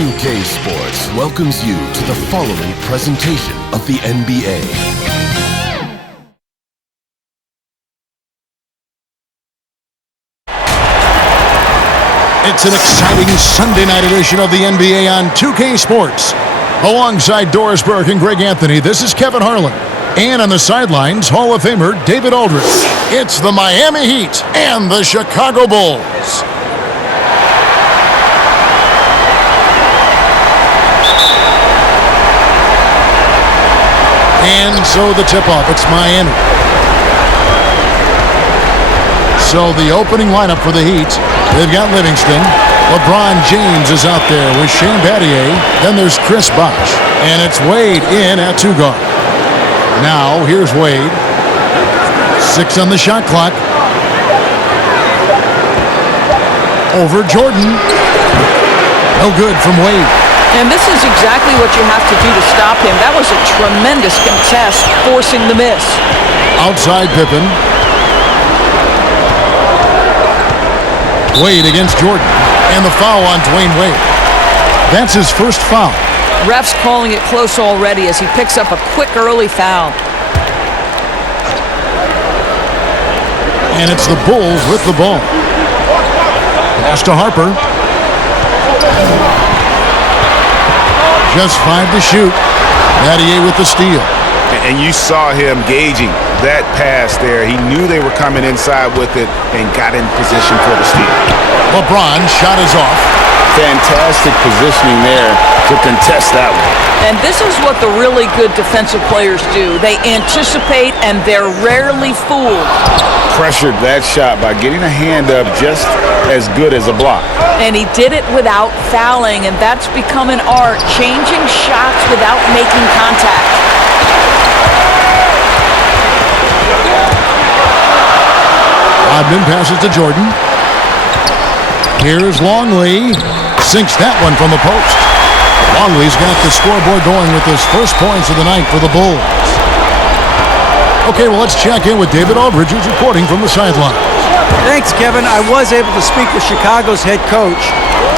2K Sports welcomes you to the following presentation of the NBA. It's an exciting Sunday night edition of the NBA on 2K Sports. Alongside Doris Burke and Greg Anthony, this is Kevin Harlan. And on the sidelines, Hall of Famer David Aldridge. It's the Miami Heat and the Chicago Bulls. And so the tip-off, it's Miami. So the opening lineup for the Heat, they've got Livingston. LeBron James is out there with Shane Battier. Then there's Chris Bosh. And it's Wade in at two guard. Now, here's Wade. 6 on the shot clock. Over Jordan. No good from Wade. And this is exactly what you have to do to stop him. That was a tremendous contest, forcing the miss. Outside Pippen. Wade against Jordan. And the foul on Dwayne Wade. That's his first foul. Ref's calling it close already as he picks up a quick early foul. And it's the Bulls with the ball. Pass to Harper. Just 5 to shoot. Battier with the steal. And you saw him gauging that pass there. He knew they were coming inside with it and got in position for the steal. LeBron shot is off. Fantastic positioning there to contest that one. And this is what the really good defensive players do. They anticipate and they're rarely fooled. Pressured that shot by getting a hand up just as good as a block. And he did it without fouling, and that's become an art, changing shots without making contact. Odman passes to Jordan. Here's Longley. Sinks that one from the post. Longley's got the scoreboard going with his first points of the night for the Bulls. Okay, well, let's check in with David Aldridge, who's reporting from the sideline. Thanks, Kevin. I was able to speak with Chicago's head coach.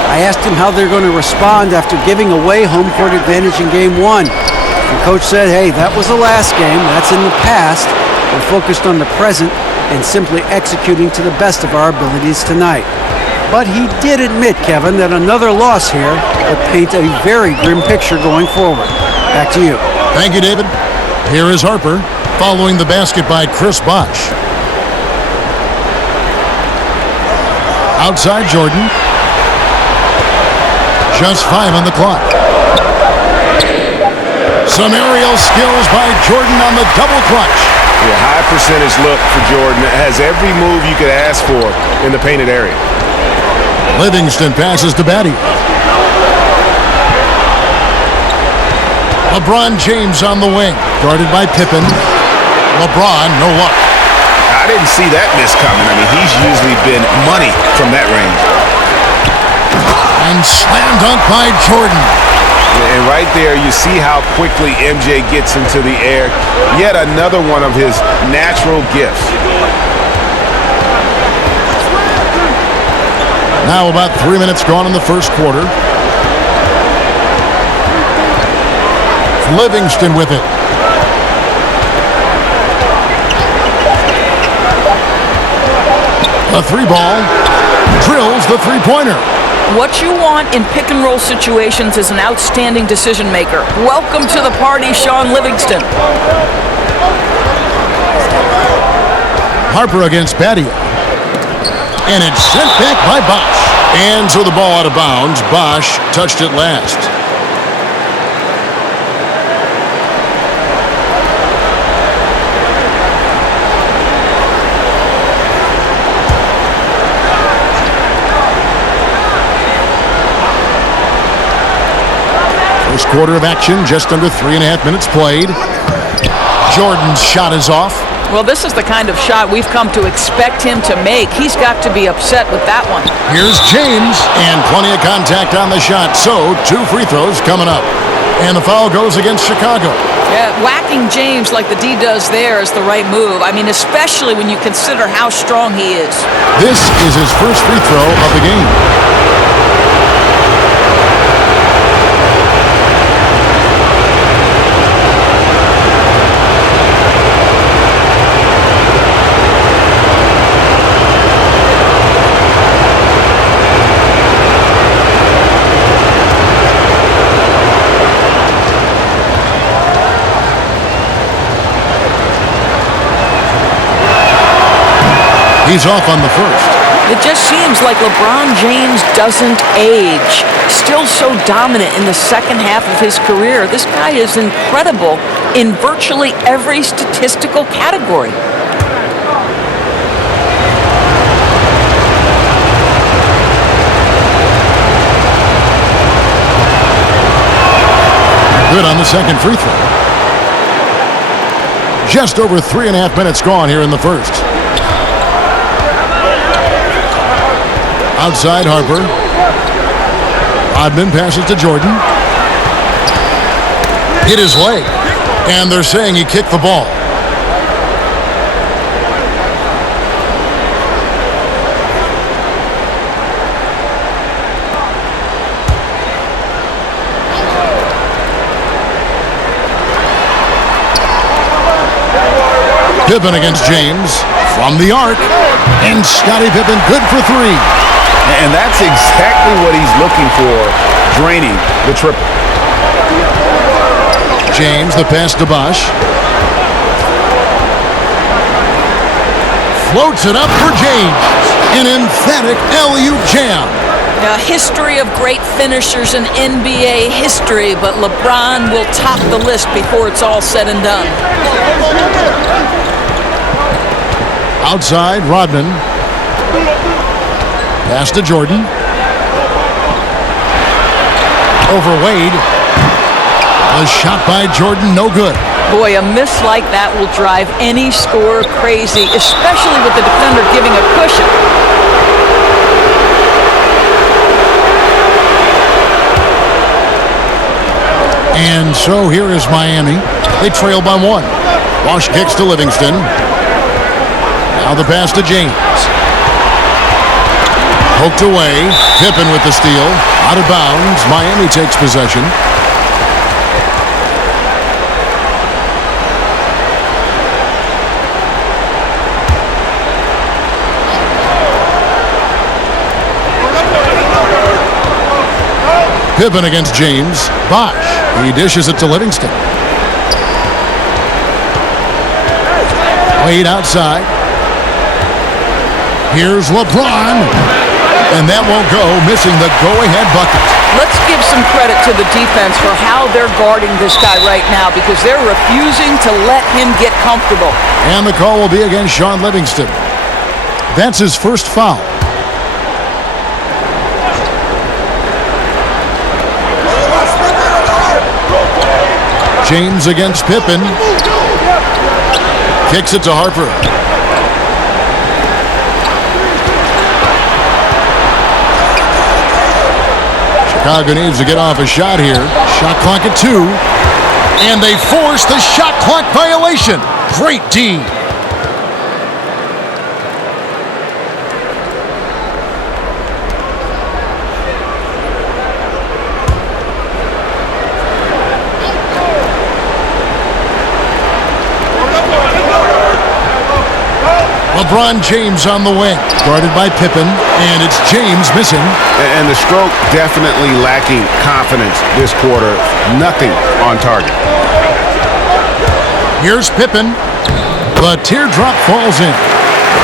I asked him how they're going to respond after giving away home court advantage in Game 1. The coach said, hey, that was the last game. That's in the past. We're focused on the present and simply executing to the best of our abilities tonight. But he did admit, Kevin, that another loss here would paint a very grim picture going forward. Back to you. Thank you, David. Here is Harper, following the basket by Chris Bosh. Outside Jordan. Just 5 on the clock. Some aerial skills by Jordan on the double clutch. Yeah, high percentage look for Jordan. It has every move you could ask for in the painted area. Livingston passes to Battier. LeBron James on the wing, guarded by Pippen. LeBron, no luck. I didn't see that miss coming. I mean, he's usually been money from that range. And slam dunk by Jordan. And right there, you see how quickly MJ gets into the air. Yet another one of his natural gifts. Now about 3 minutes gone in the first quarter. Livingston with it. The 3-ball. Drills the three-pointer. What you want in pick-and-roll situations is an outstanding decision-maker. Welcome to the party, Sean Livingston. Harper against Battier. And it's sent back by Bosh. And so the ball out of bounds. Bosh touched it last. First quarter of action, just under 3.5 minutes played. Jordan's shot is off. Well, this is the kind of shot we've come to expect him to make. He's got to be upset with that one. Here's James, and plenty of contact on the shot. So, 2 free throws coming up. And the foul goes against Chicago. Yeah, whacking James like the D does there is the right move. I mean, especially when you consider how strong he is. This is his first free throw of the game. He's off on the first. It just seems like LeBron James doesn't age. Still so dominant in the second half of his career. This guy is incredible in virtually every statistical category. Good on the second free throw. Just over 3.5 minutes gone here in the first. Outside Harper. Rodman passes to Jordan. Hit his leg. And they're saying he kicked the ball. Pippen against James from the arc. And Scottie Pippen good for three. And that's exactly what he's looking for, draining the triple. James, the pass to Bosh. Floats it up for James. An emphatic alley-oop jam. A history of great finishers in NBA history, but LeBron will top the list before it's all said and done. Outside, Rodman. Pass to Jordan. Over Wade. A shot by Jordan, no good. Boy, a miss like that will drive any scorer crazy, especially with the defender giving a cushion. And so here is Miami. They trail by one. Bosh kicks to Livingston. Now the pass to James. Poked away. Pippen with the steal. Out of bounds. Miami takes possession. Pippen against James. Bosh. He dishes it to Livingston. Wade outside. Here's LeBron. And that won't go, missing the go-ahead bucket. Let's give some credit to the defense for how they're guarding this guy right now because they're refusing to let him get comfortable. And the call will be against Sean Livingston. That's his first foul. James against Pippen. Kicks it to Harper. Chicago needs to get off a shot here. Shot clock at 2. And they force the shot clock violation. Great D. LeBron James on the wing, guarded by Pippen, and it's James missing. And the stroke definitely lacking confidence this quarter. Nothing on target. Here's Pippen. The teardrop falls in.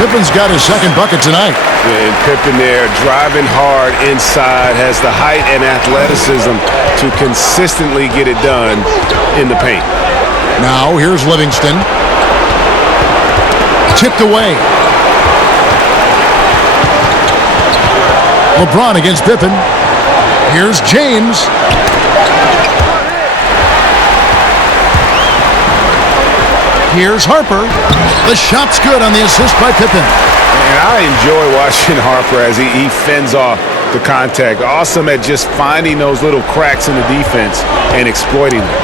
Pippen's got his second bucket tonight. And Pippen there driving hard inside, has the height and athleticism to consistently get it done in the paint. Now here's Livingston. Tipped away. LeBron against Pippen. Here's James. Here's Harper. The shot's good on the assist by Pippen. And I enjoy watching Harper as he fends off the contact. Awesome at just finding those little cracks in the defense and exploiting them.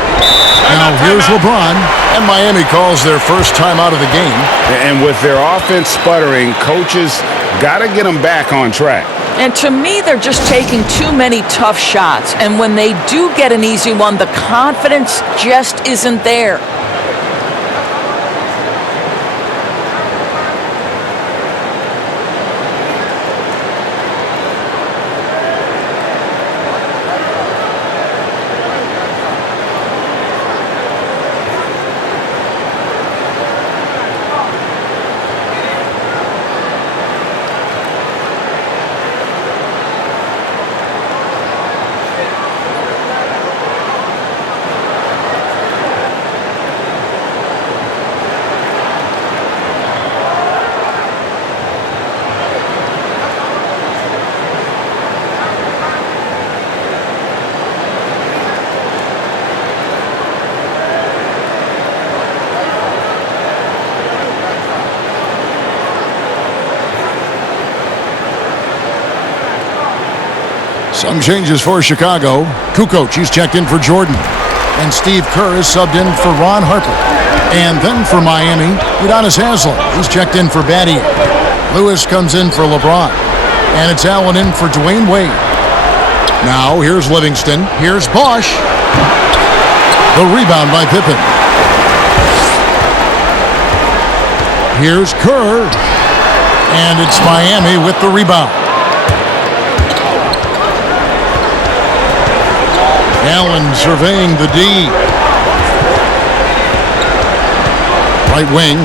Now here's LeBron, and Miami calls their first time out of the game. And with their offense sputtering, coaches got to get them back on track. And to me, they're just taking too many tough shots. And when they do get an easy one, the confidence just isn't there. Some changes for Chicago. Kukoc, he's checked in for Jordan. And Steve Kerr is subbed in for Ron Harper. And then for Miami, Udonis Haslem. He's checked in for Battier. Lewis comes in for LeBron. And it's Allen in for Dwayne Wade. Now here's Livingston. Here's Bosch. The rebound by Pippen. Here's Kerr. And it's Miami with the rebound. Allen surveying the D. Right wing.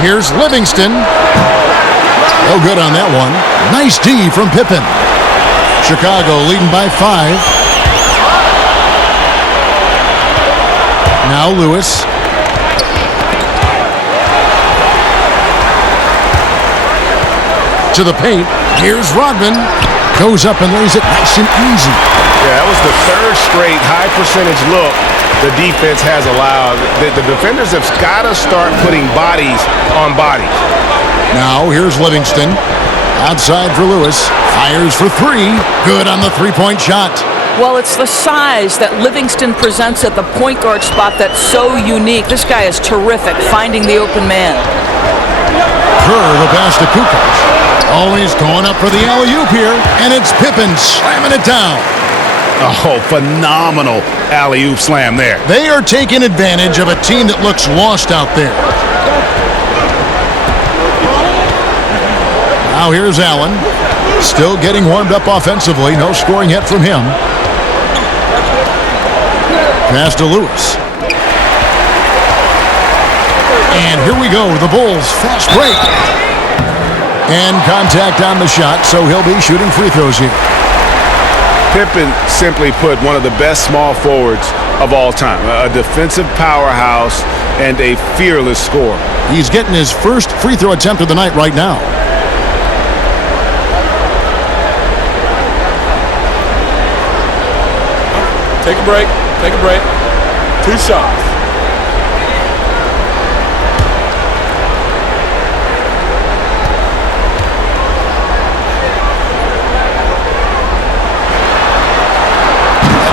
Here's Livingston. No good on that one. Nice D from Pippen. Chicago leading by 5. Now Lewis. To the paint. Here's Rodman. Goes up and lays it nice and easy. Yeah, that was the third straight high percentage look the defense has allowed. The defenders have got to start putting bodies on bodies. Now here's Livingston. Outside for Lewis. Fires for 3. Good on the three-point shot. Well, it's the size that Livingston presents at the point guard spot that's so unique. This guy is terrific, finding the open man. Kerr, the pass to Kukoc. Always going up for the alley-oop here, and it's Pippen slamming it down. Oh, phenomenal alley-oop slam there. They are taking advantage of a team that looks lost out there. Now here's Allen. Still getting warmed up offensively. No scoring yet from him. Pass to Lewis. And here we go. The Bulls fast break. And contact on the shot, so he'll be shooting free throws here. Pippen simply put one of the best small forwards of all time. A defensive powerhouse and a fearless scorer. He's getting his first free throw attempt of the night right now. Take a break. Take a break. 2 shots.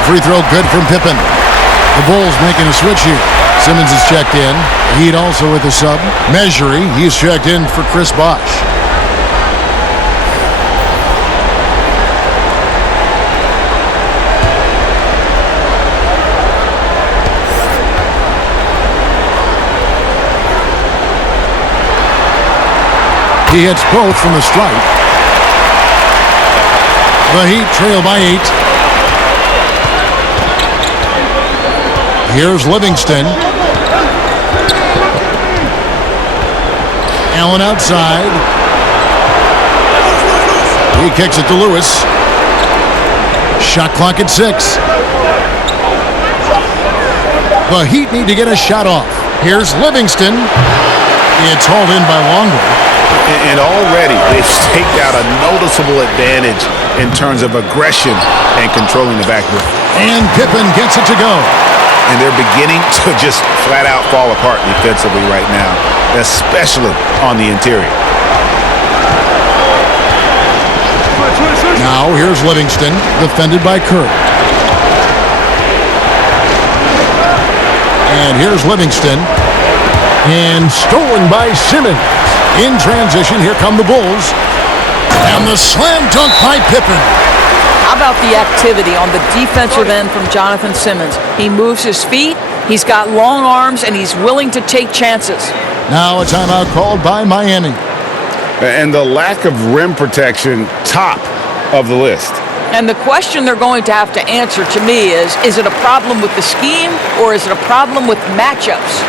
Free throw good from Pippen. The Bulls making a switch here. Simmons is checked in. Heat also with a sub. Measury, he's checked in for Chris Bosh. He hits both from the stripe. The Heat trail by 8. Here's Livingston. Allen outside. He kicks it to Lewis. Shot clock at 6. The Heat need to get a shot off. Here's Livingston. It's hauled in by Longo. And already they've staked out a noticeable advantage in terms of aggression and controlling the backboard. And Pippen gets it to go. And they're beginning to just flat out fall apart defensively right now, especially on the interior. Now here's Livingston, defended by Kerr. And here's Livingston. And stolen by Simmons. In transition, here come the Bulls. And the slam dunk by Pippen. How about the activity on the defensive end from Jonathan Simmons? He moves his feet, he's got long arms, and he's willing to take chances. Now a timeout called by Miami. And the lack of rim protection, top of the list. And the question they're going to have to answer to me is it a problem with the scheme or is it a problem with matchups?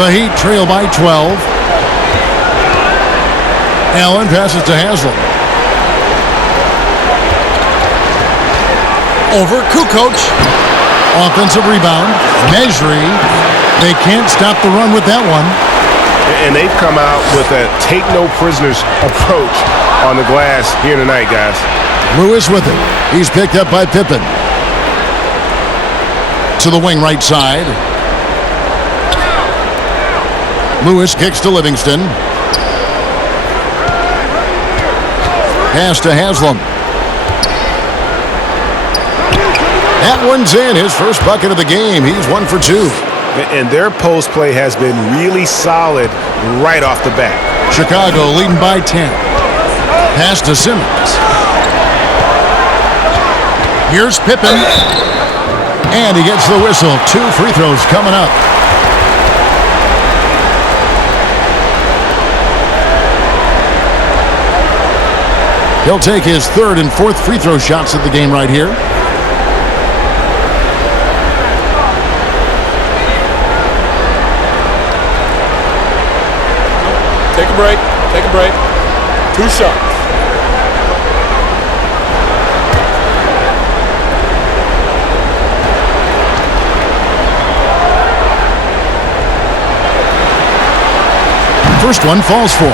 The Heat trail by 12. Allen passes to Haslam. Over Kukoc. Offensive rebound. Mejri. They can't stop the run with that one. And they've come out with a take-no-prisoners approach on the glass here tonight, guys. Lewis with it. He's picked up by Pippen. To the wing right side. Lewis kicks to Livingston. Pass to Haslam. That one's in. His first bucket of the game. He's 1 for 2. And their post play has been really solid right off the bat. Chicago leading by 10. Pass to Simmons. Here's Pippen. And he gets the whistle. 2 free throws coming up. He'll take his 3rd and 4th free throw shots at the game right here. Take a break. Take a break. 2 shots. First one falls for.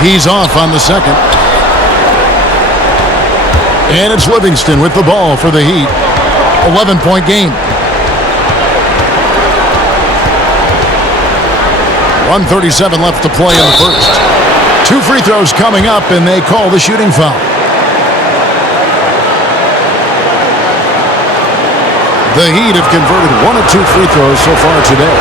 He's off on the second. And it's Livingston with the ball for the Heat. 11-point game. 1:37 left to play in the first. 2 free throws coming up, and they call the shooting foul. The Heat have converted 1 of 2 free throws so far today.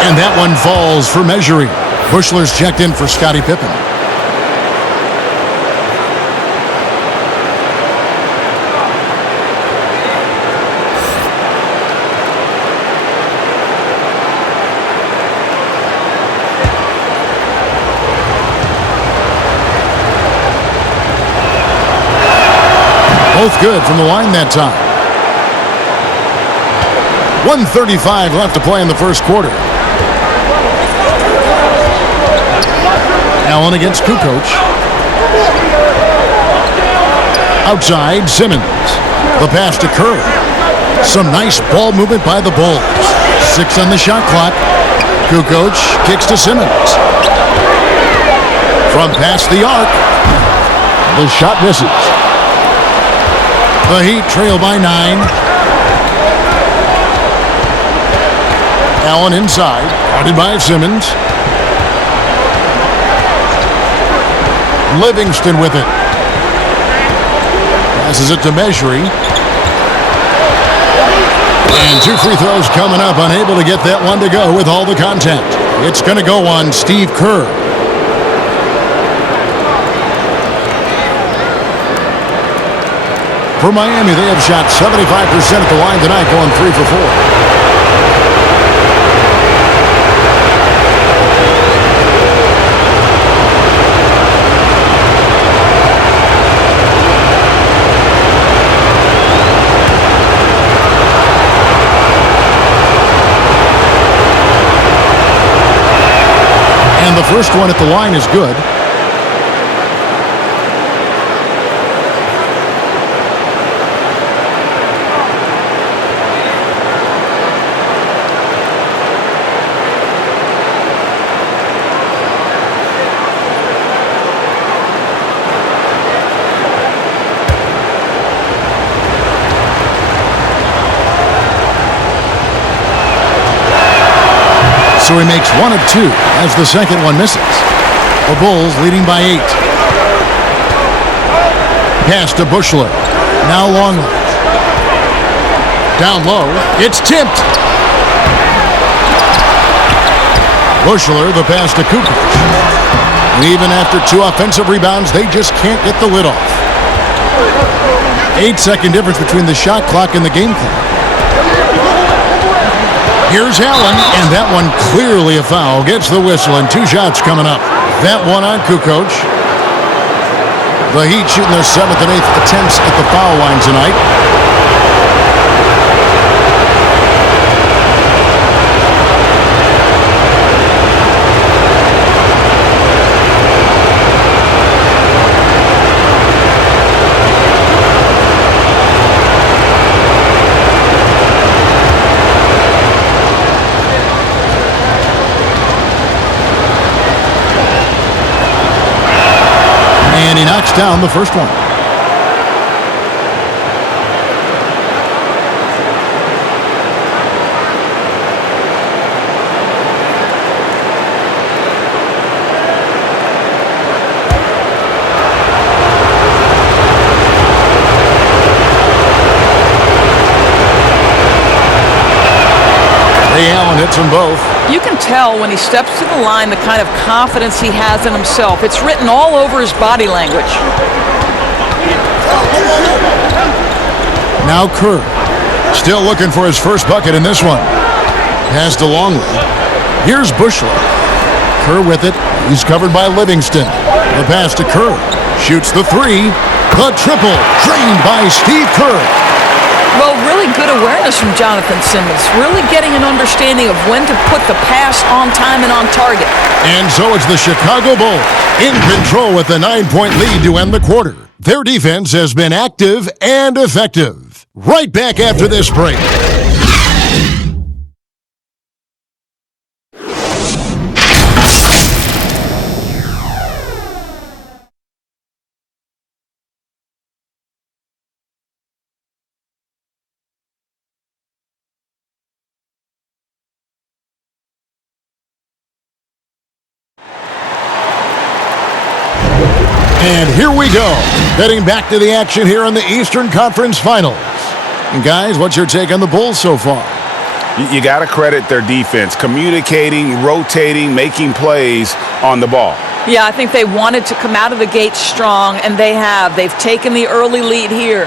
And that one falls for Mejri. Bushler's checked in for Scottie Pippen. Both good from the line that time. 1:35 left to play in the first quarter. Allen against Kukoc. Outside, Simmons. The pass to Kerr. Some nice ball movement by the Bulls. 6 on the shot clock. Kukoc kicks to Simmons. From past the arc. The shot misses. The Heat trail by 9. Allen inside. Guarded by Simmons. Livingston with it. Passes it to Mejri. And 2 free throws coming up. Unable to get that one to go with all the contact. It's going to go on Steve Kerr. For Miami, they have shot 75% at the line tonight, going 3 for 4. And the first one at the line is good. So he makes 1 of 2 as the second one misses. The Bulls leading by 8. Pass to Bushler. Now Longley. Down low. It's tipped. Bushler, the pass to Kukoc. And even after 2 offensive rebounds, they just can't get the lid off. 8-second difference between the shot clock and the game clock. Here's Allen, and that one clearly a foul. Gets the whistle, and 2 shots coming up. That one on Kukoc. The Heat shooting their 7th and 8th attempts at the foul line tonight. And he knocks down the first one. Ray Allen hits them both. You can tell when he steps to the line the kind of confidence he has in himself. It's written all over his body language. Now Kerr, still looking for his first bucket in this one. Pass to Longley. Here's Bushler. Kerr with it. He's covered by Livingston. The pass to Kerr. Shoots the 3. The triple. Drained by Steve Kerr. Well, really good awareness from Jonathan Simmons. Really getting an understanding of when to put the pass on time and on target. And so it's the Chicago Bulls in control with a 9-point lead to end the quarter. Their defense has been active and effective. Right back after this break. And here we go, heading back to the action here in the Eastern Conference Finals. And guys, what's your take on the Bulls so far? You got to credit their defense, communicating, rotating, making plays on the ball. Yeah, I think they wanted to come out of the gate strong, and they have. They've taken the early lead here.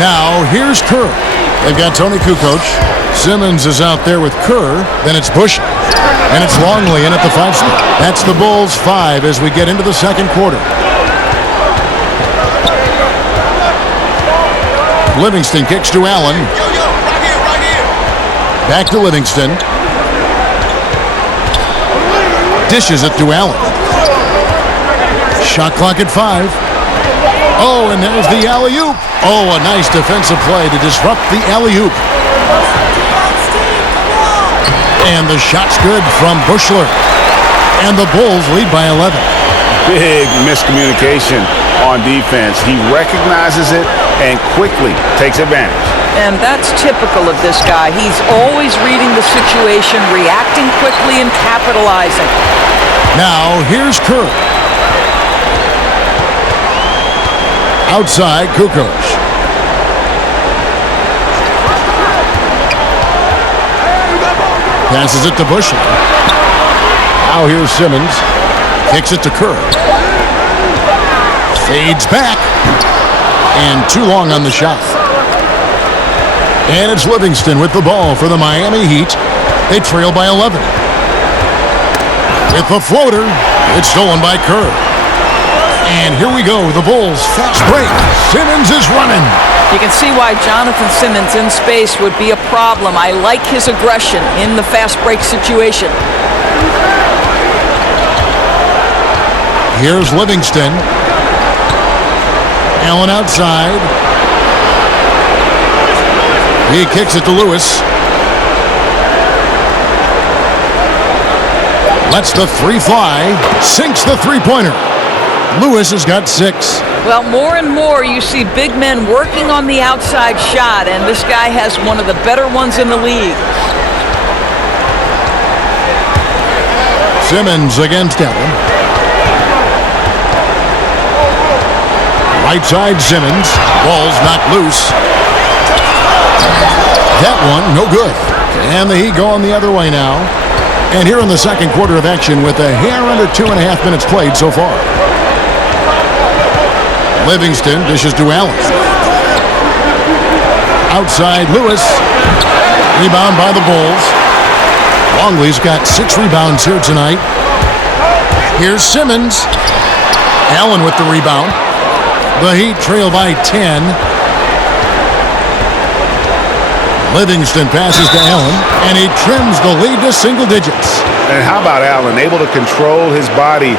Now, here's Kerr. They've got Tony Kukoc. Simmons is out there with Kerr. Then it's Bush. And it's Longley in at the 5 spot. That's the Bulls' 5 as we get into the second quarter. Livingston kicks to Allen. Back to Livingston. Dishes it to Allen. Shot clock at 5. Oh, and there's the alley-oop. Oh, a nice defensive play to disrupt the alley-oop. And the shot's good from Bushler. And the Bulls lead by 11. Big miscommunication on defense. He recognizes it and quickly takes advantage. And that's typical of this guy. He's always reading the situation, reacting quickly, and capitalizing. Now, here's Kerr. Outside, Kukoc. Passes it to Bushler. Now here's Simmons. Kicks it to Kerr. Fades back. And too long on the shot. And it's Livingston with the ball for the Miami Heat. They trail by 11. With the floater, it's stolen by Kerr. And here we go, the Bulls fast break. Simmons is running. You can see why Jonathan Simmons in space would be a problem. I like his aggression in the fast break situation. Here's Livingston. Allen outside. He kicks it to Lewis. Lets the 3 fly. Sinks the 3-pointer. Lewis has got 6. Well, more and more you see big men working on the outside shot, and this guy has one of the better ones in the league. Simmons against Allen. Right side Simmons. Ball's knocked loose. That one, no good. And the Heat going the other way now. And here in the second quarter of action with a hair under 2.5 minutes played so far. Livingston dishes to Allen. Outside Lewis. Rebound by the Bulls. Longley's got 6 rebounds here tonight. Here's Simmons. Allen with the rebound. The Heat trail by 10. Livingston passes to Allen, and he trims the lead to single digits. And how about Allen, able to control his body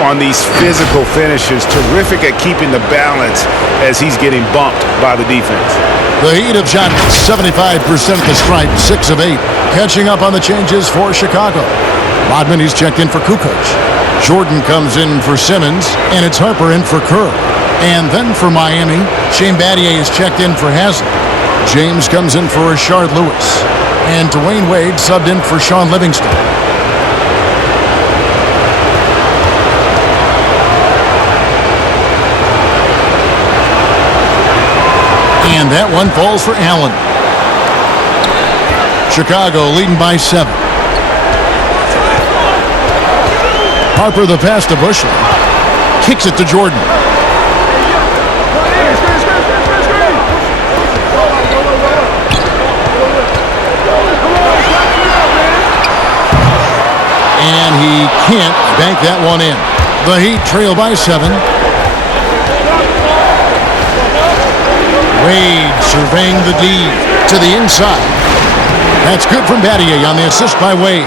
on these physical finishes, terrific at keeping the balance as he's getting bumped by the defense. The Heat have shot 75% at the stripe, 6 of 8. Catching up on the changes for Chicago. Rodman, he's checked in for Kukoc. Jordan comes in for Simmons, and it's Harper in for Kerr. And then for Miami, Shane Battier is checked in for Haslem. James comes in for Rashard Lewis. And Dwayne Wade subbed in for Sean Livingston. And that one falls for Allen. Chicago leading by 7. Harper the pass to Bushley. Kicks it to Jordan. And he can't bank that one in. The Heat trail by 7. Wade surveying the D to the inside. That's good from Battier on the assist by Wade.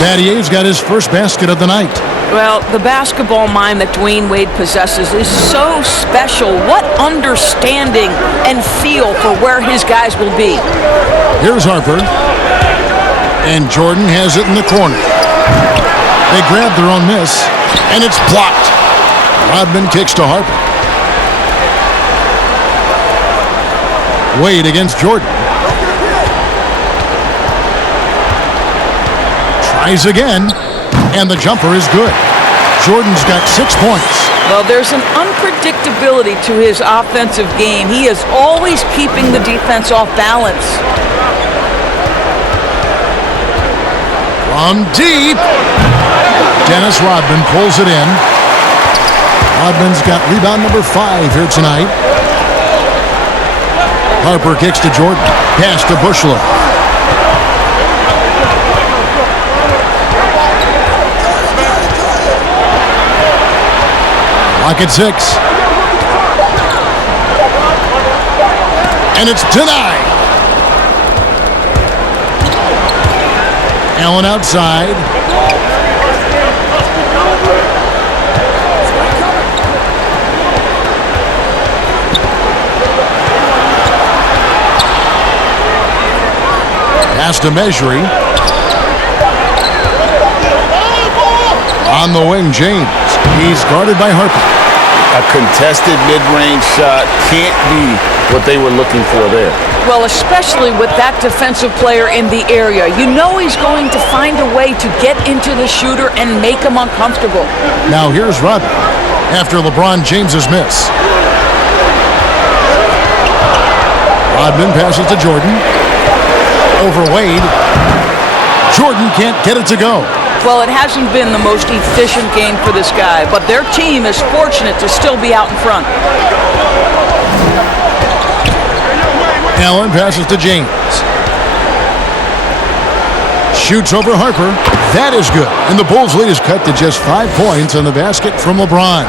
Battier's got his first basket of the night. Well, the basketball mind that Dwayne Wade possesses is so special. What understanding and feel for where his guys will be. Here's Harper. And Jordan has it in the corner. They grab their own miss, and it's blocked. Rodman kicks to Harper. Wade against Jordan. Tries again, and the jumper is good. Jordan's got 6 points. Well, there's an unpredictability to his offensive game. He is always keeping the defense off balance. From deep. Dennis Rodman pulls it in. Rodman's got rebound number 5 here tonight. Harper kicks to Jordan. Pass to Bushler. Lock at 6. And it's denied. Allen outside. Pass to Measury. On the wing, James. He's guarded by Harper. A contested mid-range shot can't be what they were looking for there. Well, especially with that defensive player in the area. You know he's going to find a way to get into the shooter and make him uncomfortable. Now here's Rodman after LeBron James's miss. Rodman passes to Jordan. Over Wade. Jordan can't get it to go. Well, it hasn't been the most efficient game for this guy, but their team is fortunate to still be out in front. Allen passes to James. Shoots over Harper. That is good. And the Bulls' lead is cut to just 5 points on the basket from LeBron.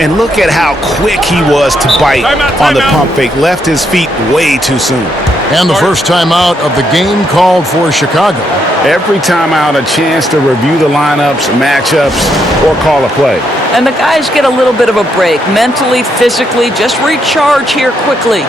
And look at how quick he was to bite on the pump fake. Left his feet way too soon. And the first timeout of the game called for Chicago. Every timeout, a chance to review the lineups, matchups, or call a play. And the guys get a little bit of a break. Mentally, physically, just recharge here quickly.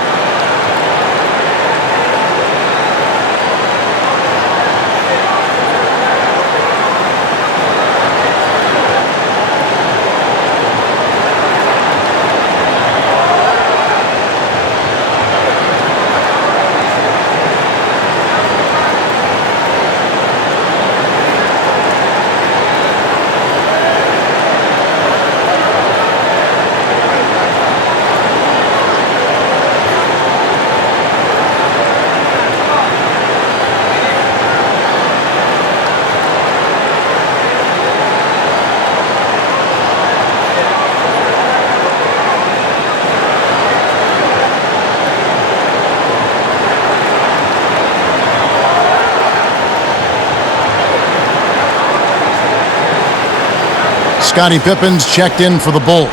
Scottie Pippen's checked in for the Bulls.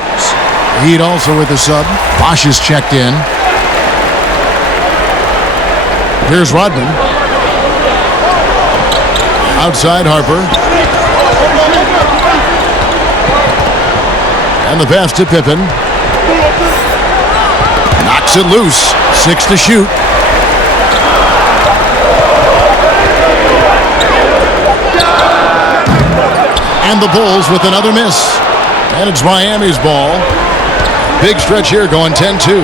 Heat also with the sub. Bosch is checked in. Here's Rodman. Outside Harper. And the pass to Pippen. Knocks it loose. 6 to shoot. And the Bulls with another miss. And it's Miami's ball. Big stretch here going 10-2.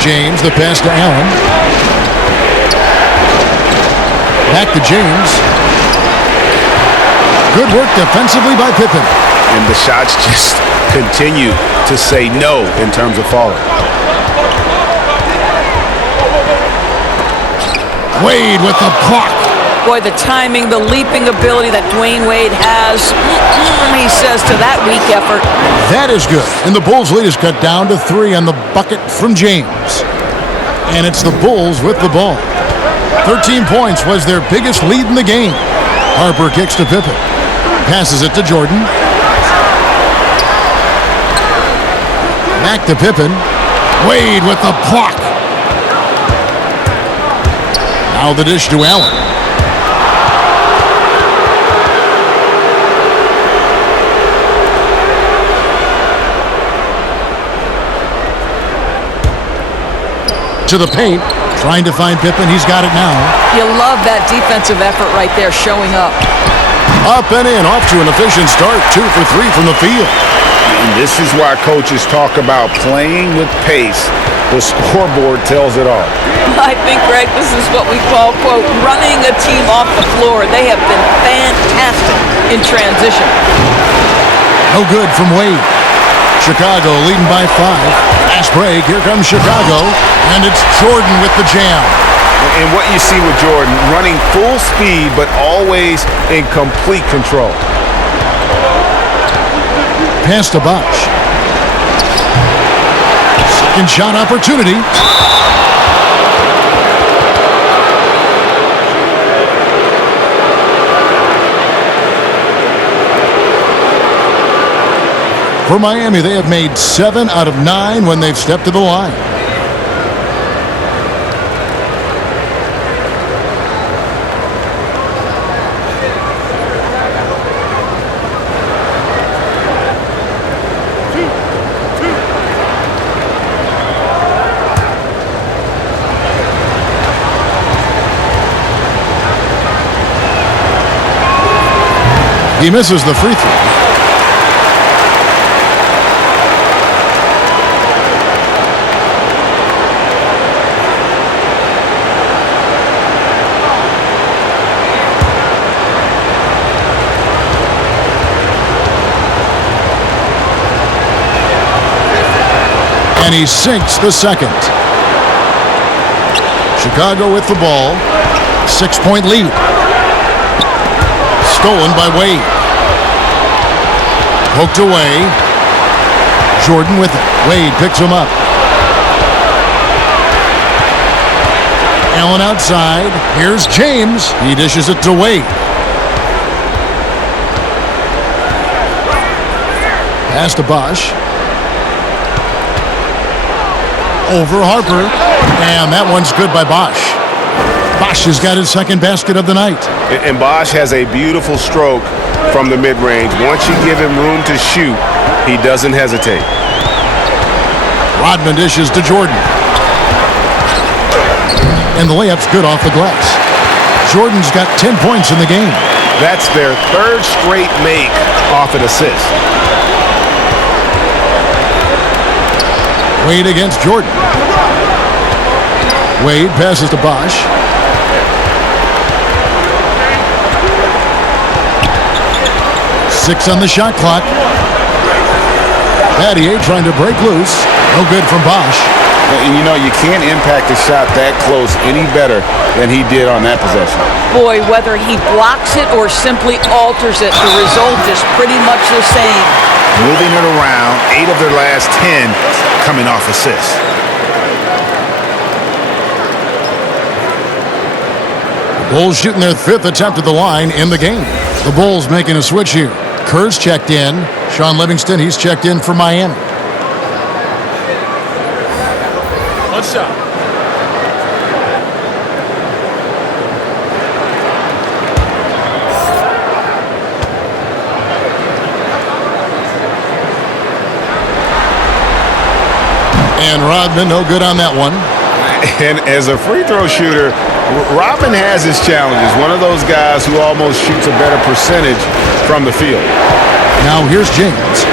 James, the pass to Allen. Back to James. Good work defensively by Pippen. And the shots just continue to say no in terms of falling. Wade with the block. Boy, the timing, the leaping ability that Dwayne Wade has, he says to that weak effort. That is good. And the Bulls' lead is cut down to 3 on the bucket from James. And it's the Bulls with the ball. 13 points was their biggest lead in the game. Harper kicks to Pippen. Passes it to Jordan. Back to Pippen. Wade with the block. Now the dish to Allen. To the paint, trying to find Pippen. He's got it now. You love that defensive effort right there showing up. Up and in, off to an efficient start. 2 for 3 from the field. And this is why coaches talk about playing with pace. The scoreboard tells it all. I think, Greg, this is what we call, quote, running a team off the floor. They have been fantastic in transition. No good from Wade. Chicago leading by 5. Fast break. Here comes Chicago. And it's Jordan with the jam. And what you see with Jordan, running full speed, but always in complete control. Pass to Bosch. Second shot opportunity. For Miami, they have made 7 out of 9 when they've stepped to the line. He misses the free throw. And he sinks the second. Chicago with the ball. 6-point lead. Stolen by Wade. Poked away. Jordan with it. Wade picks him up. Allen outside. Here's James. He dishes it to Wade. Pass to Bosch. Over Harper. And that one's good by Bosch. Bosch has got his second basket of the night. And Bosch has a beautiful stroke from the mid-range. Once you give him room to shoot, he doesn't hesitate. Rodman dishes to Jordan. And the layup's good off the glass. Jordan's got 10 points in the game. That's their third straight make off an assist. Wade against Jordan. Wade passes to Bosch. Six on the shot clock. Battier trying to break loose. No good from Bosch. And you know, you can't impact a shot that close any better than he did on that possession. Boy, whether he blocks it or simply alters it, the result is pretty much the same. Moving it around, 8 of their last 10 coming off assists. Bulls shooting their 5th attempt at the line in the game. The Bulls making a switch here. Kerr's checked in. Sean Livingston, he's checked in for Miami. One shot. And Rodman, no good on that one. And as a free throw shooter, Rodman has his challenges. One of those guys who almost shoots a better percentage from the field. Now here's James.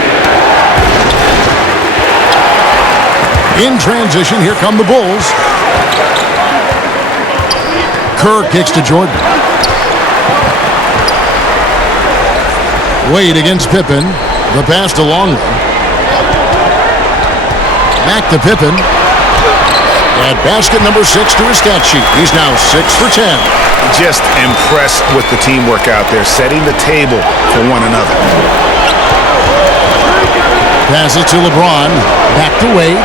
In transition, here come the Bulls. Kerr kicks to Jordan. Wade against Pippen. The pass to Longley. Back to Pippen. At basket number 6 to his stat sheet. He's now 6 for 10. Just impressed with the teamwork out there, setting the table for one another. Pass it to LeBron. Back to Wade.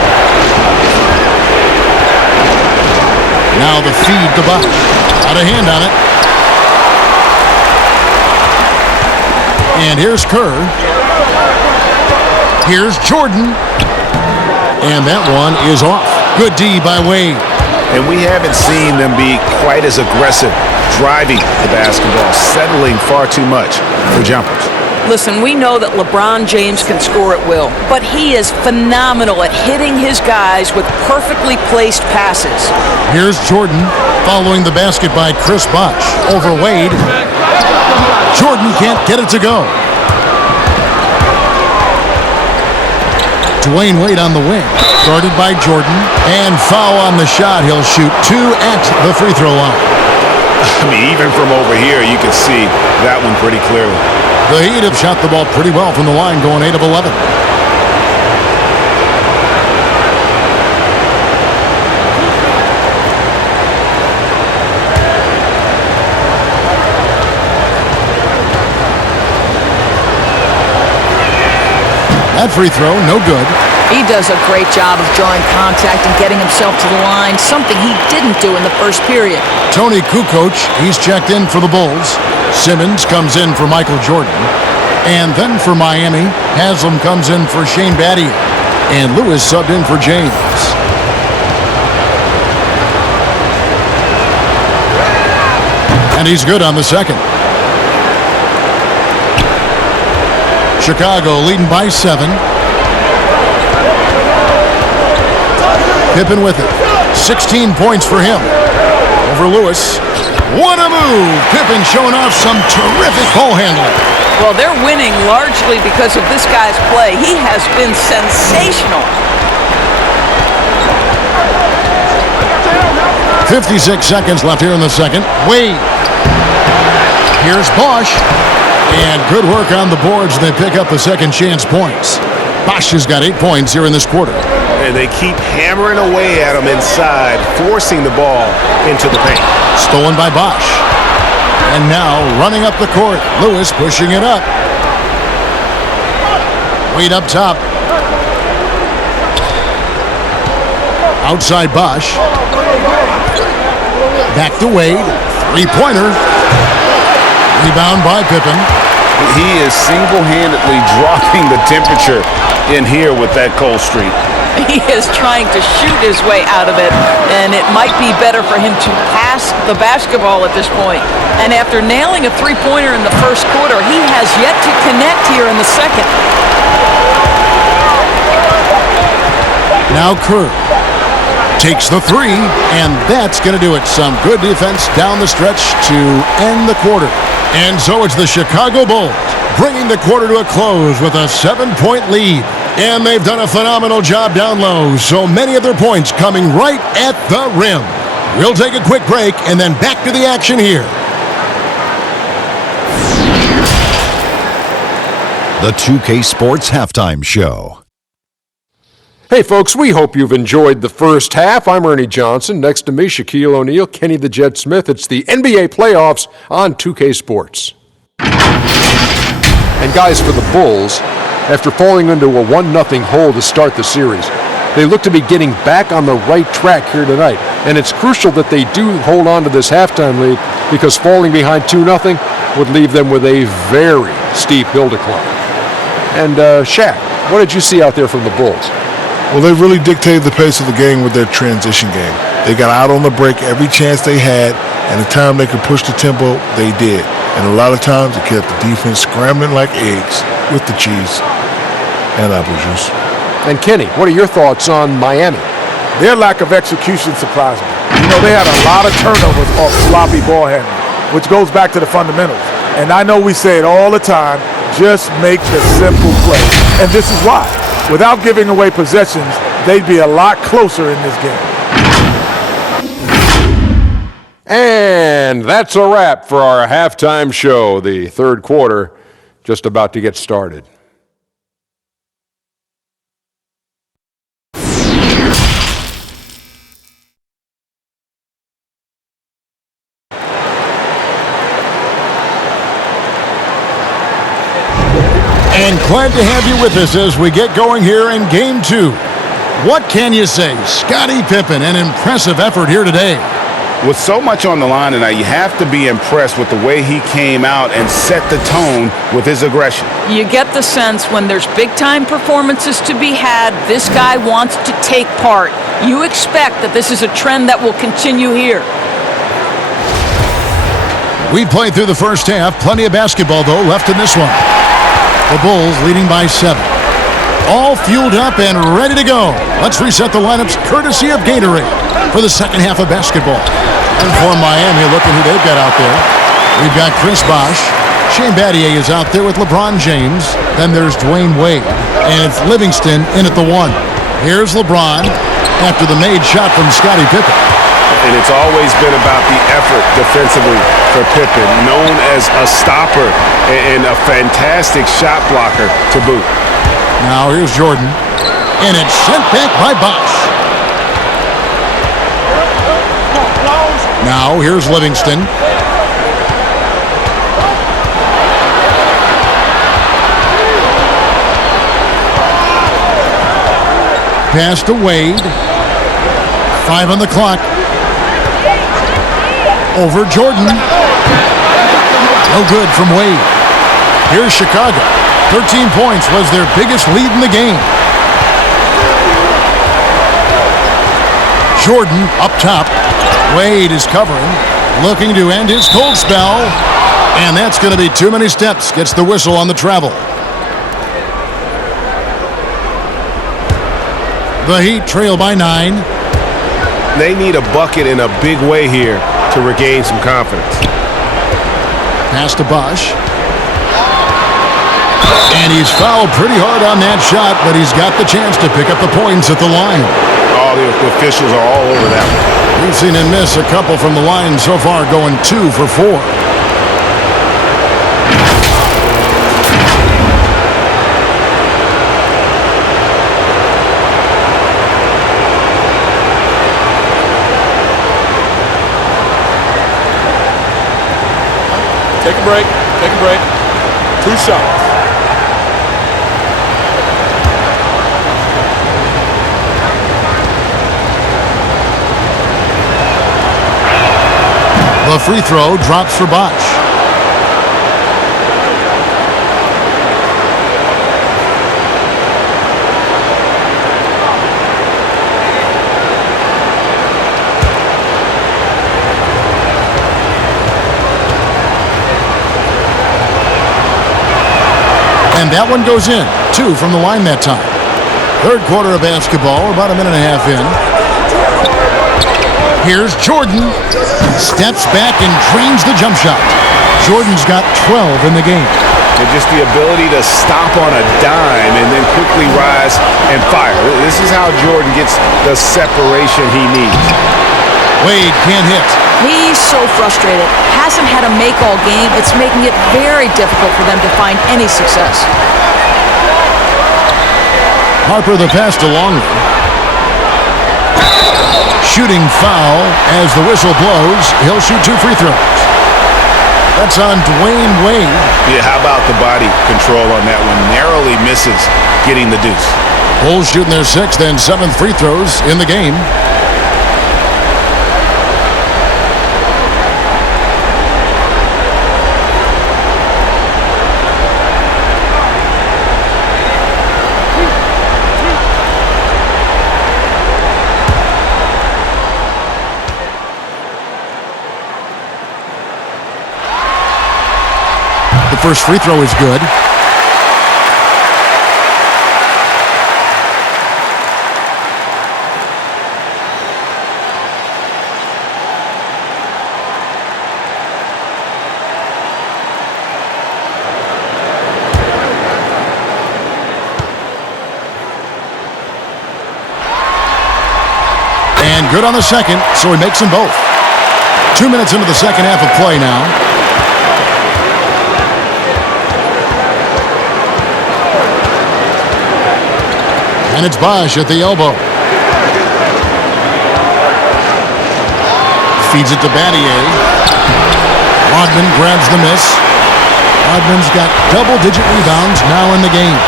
Now the feed to Buck. Out of hand on it. And here's Kerr. Here's Jordan. And that one is off. Good D by Wade. And we haven't seen them be quite as aggressive driving the basketball, settling far too much for jumpers. Listen, we know that LeBron James can score at will, but he is phenomenal at hitting his guys with perfectly placed passes. Here's Jordan following the basket by Chris Bosh over Wade. Jordan can't get it to go. Dwayne Wade on the wing, guarded by Jordan, and foul on the shot. He'll shoot 2 at the free throw line. I mean, even from over here, you can see that one pretty clearly. The Heat have shot the ball pretty well from the line, going 8 of 11. That free throw, no good. He does a great job of drawing contact and getting himself to the line, something he didn't do in the first period. Tony Kukoc, he's checked in for the Bulls. Simmons comes in for Michael Jordan. And then for Miami, Haslam comes in for Shane Battier. And Lewis subbed in for James. And he's good on the second. Chicago leading by 7. Pippen with it. 16 points for him. Over Lewis. What a move! Pippen showing off some terrific ball handling. Well, they're winning largely because of this guy's play. He has been sensational. 56 seconds left here in the second. Wade. Here's Bosh. And good work on the boards. They pick up the second chance points. Bosh has got 8 points here in this quarter. And they keep hammering away at him inside, forcing the ball into the paint. Stolen by Bosh. And now running up the court. Lewis pushing it up. Wade up top. Outside Bosh. Back to Wade. Three-pointer. Rebound by Pippen. He is single-handedly dropping the temperature in here with that cold streak. He is trying to shoot his way out of it, and it might be better for him to pass the basketball at this point. And after nailing a three-pointer in the first quarter, he has yet to connect here in the second. Now Kerr takes the three, and that's going to do it. Some good defense down the stretch to end the quarter. And so it's the Chicago Bulls bringing the quarter to a close with a 7-point lead. And they've done a phenomenal job down low, so many of their points coming right at the rim. We'll take a quick break and then back to the action here. The 2K Sports Halftime Show. Hey, folks, we hope you've enjoyed the first half. I'm Ernie Johnson. Next to me, Shaquille O'Neal, Kenny the Jet Smith. It's the NBA playoffs on 2K Sports. And guys, for the Bulls, after falling into a 1-0 hole to start the series, they look to be getting back on the right track here tonight. And it's crucial that they do hold on to this halftime lead, because falling behind 2-0 would leave them with a very steep hill to climb. And Shaq, what did you see out there from the Bulls? Well, they really dictated the pace of the game with their transition game. They got out on the break every chance they had, and the time they could push the tempo, they did. And a lot of times, it kept the defense scrambling like eggs with the cheese and apple juice. And Kenny, what are your thoughts on Miami? Their lack of execution surprised me. You know, they had a lot of turnovers off sloppy ball handling, which goes back to the fundamentals. And I know we say it all the time, just make the simple play. And this is why. Without giving away possessions, they'd be a lot closer in this game. And that's a wrap for our halftime show. The third quarter just about to get started. And glad to have you with us as we get going here in Game 2. What can you say? Scottie Pippen, an impressive effort here today. With so much on the line tonight, you have to be impressed with the way he came out and set the tone with his aggression. You get the sense when there's big-time performances to be had, this guy wants to take part. You expect that this is a trend that will continue here. We played through the first half. Plenty of basketball, though, left in this one. The Bulls leading by 7. All fueled up and ready to go. Let's reset the lineups courtesy of Gatorade for the second half of basketball. And for Miami, look at who they've got out there. We've got Chris Bosh. Shane Battier is out there with LeBron James. Then there's Dwayne Wade. And it's Livingston in at the 1. Here's LeBron after the made shot from Scottie Pippen. And it's always been about the effort defensively for Pippen, known as a stopper and a fantastic shot blocker to boot. Now here's Jordan, and it's sent back by Bosh. Now here's Livingston. Pass to Wade. 5 on the clock. Over Jordan. No good from Wade. Here's Chicago. 13 points was their biggest lead in the game. Jordan up top. Wade is covering. Looking to end his cold spell. And that's going to be too many steps. Gets the whistle on the travel. The Heat trail by 9. They need a bucket in a big way here to regain some confidence. Pass to Bosh. And he's fouled pretty hard on that shot, but he's got the chance to pick up the points at the line. All the officials are all over that one. We've seen him miss a couple from the line so far, going 2 for 4. Take a break. Take a break. 2 shots. The free throw drops for Bosh. And that one goes in. 2 from the line that time. Third quarter of basketball, about a minute and a half in. Here's Jordan. Steps back and drains the jump shot. Jordan's got 12 in the game. And just the ability to stop on a dime and then quickly rise and fire. This is how Jordan gets the separation he needs. Wade can't hit. He's so frustrated. Hasn't had a make all game. It's making it very difficult for them to find any success. Harper the pass to Longley. Shooting foul as the whistle blows. He'll shoot 2 free throws. That's on Dwayne Wade. Yeah, how about the body control on that one? Narrowly misses getting the deuce. Bulls shooting their 6th and 7th free throws in the game. First free throw is good. And good on the second, so he makes them both. 2 minutes into the second half of play now. And it's Bosch at the elbow. Feeds it to Battier. Rodman grabs the miss. Rodman's got double-digit rebounds now in the game.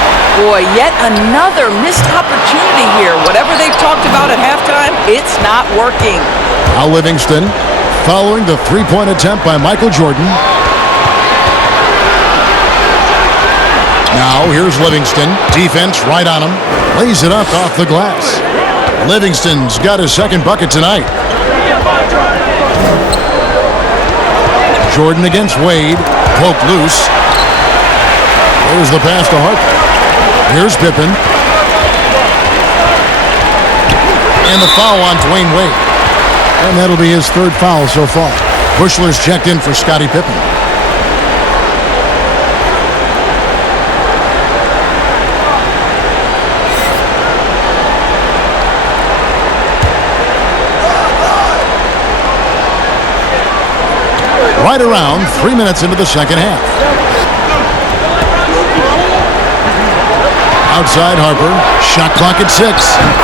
Boy, yet another missed opportunity here. Whatever they've talked about at halftime, it's not working. Now Livingston following the three-point attempt by Michael Jordan. Now here's Livingston. Defense right on him. Lays it up off the glass. Livingston's got his second bucket tonight. Jordan against Wade. Poked loose. There's the pass to Harper. Here's Pippen. And the foul on Dwayne Wade. And that'll be his third foul so far. Bushler's checked in for Scottie Pippen. Right around 3 minutes into the second half. Outside Harper, shot clock at 6,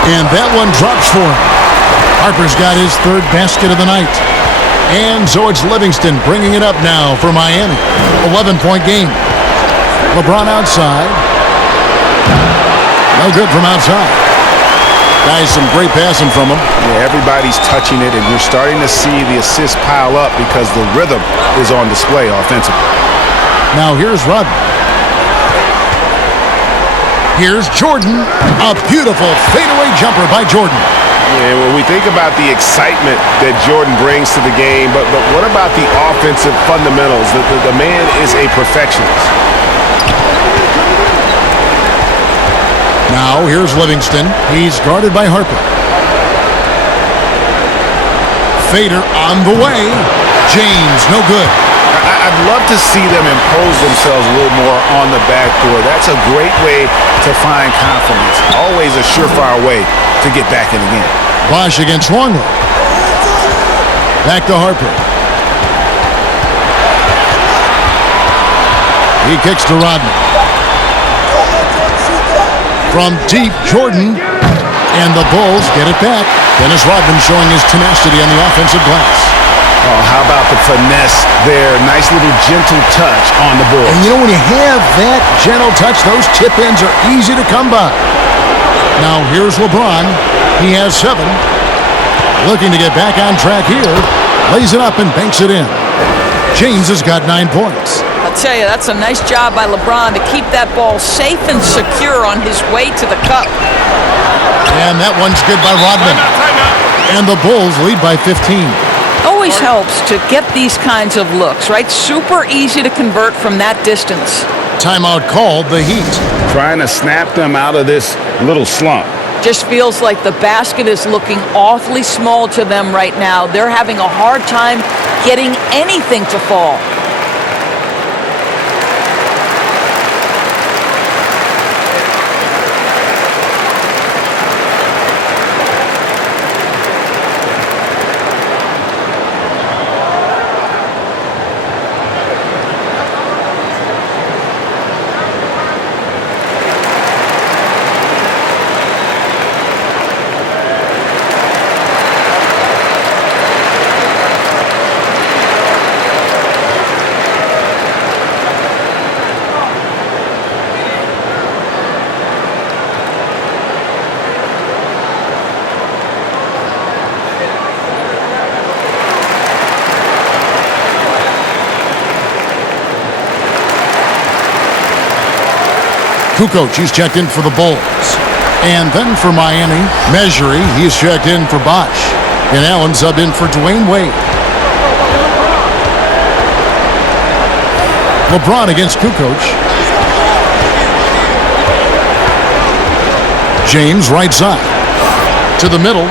and that one drops for him. Harper's got his third basket of the night. And so it's Livingston bringing it up now for Miami. 11-point game. LeBron outside. No good from outside. Guys, some great passing from him. Yeah, everybody's touching it, and you're starting to see the assists pile up because the rhythm is on display offensively. Now here's Rodman. Here's Jordan. A beautiful fadeaway jumper by Jordan. Yeah, when we think about the excitement that Jordan brings to the game, but what about the offensive fundamentals? The man is a perfectionist. Now here's Livingston. He's guarded by Harper. Fader on the way. James, no good. I'd love to see them impose themselves a little more on the backboard. That's a great way to find confidence. Always a surefire way to get back in the game. Bosch against Longley. Back to Harper. He kicks to Rodman. From deep, Jordan. And the Bulls get it back. Dennis Rodman showing his tenacity on the offensive glass. Oh, how about the finesse there? Nice little gentle touch on the board. And you know, when you have that gentle touch, those tip-ins are easy to come by. Now here's LeBron. He has 7. Looking to get back on track here. Lays it up and banks it in. James has got 9 points. I'll tell you, that's a nice job by LeBron to keep that ball safe and secure on his way to the cup. And that one's good by Rodman. And the Bulls lead by 15. Always helps to get these kinds of looks, right? Super easy to convert from that distance. Timeout called, the Heat. Trying to snap them out of this little slump. Just feels like the basket is looking awfully small to them right now. They're having a hard time getting anything to fall. Kukoc, he's checked in for the Bulls. And then for Miami, Mejri, he's checked in for Bosch. And Allen subbed in for Dwayne Wade. LeBron against Kukoc. James right side. To the middle.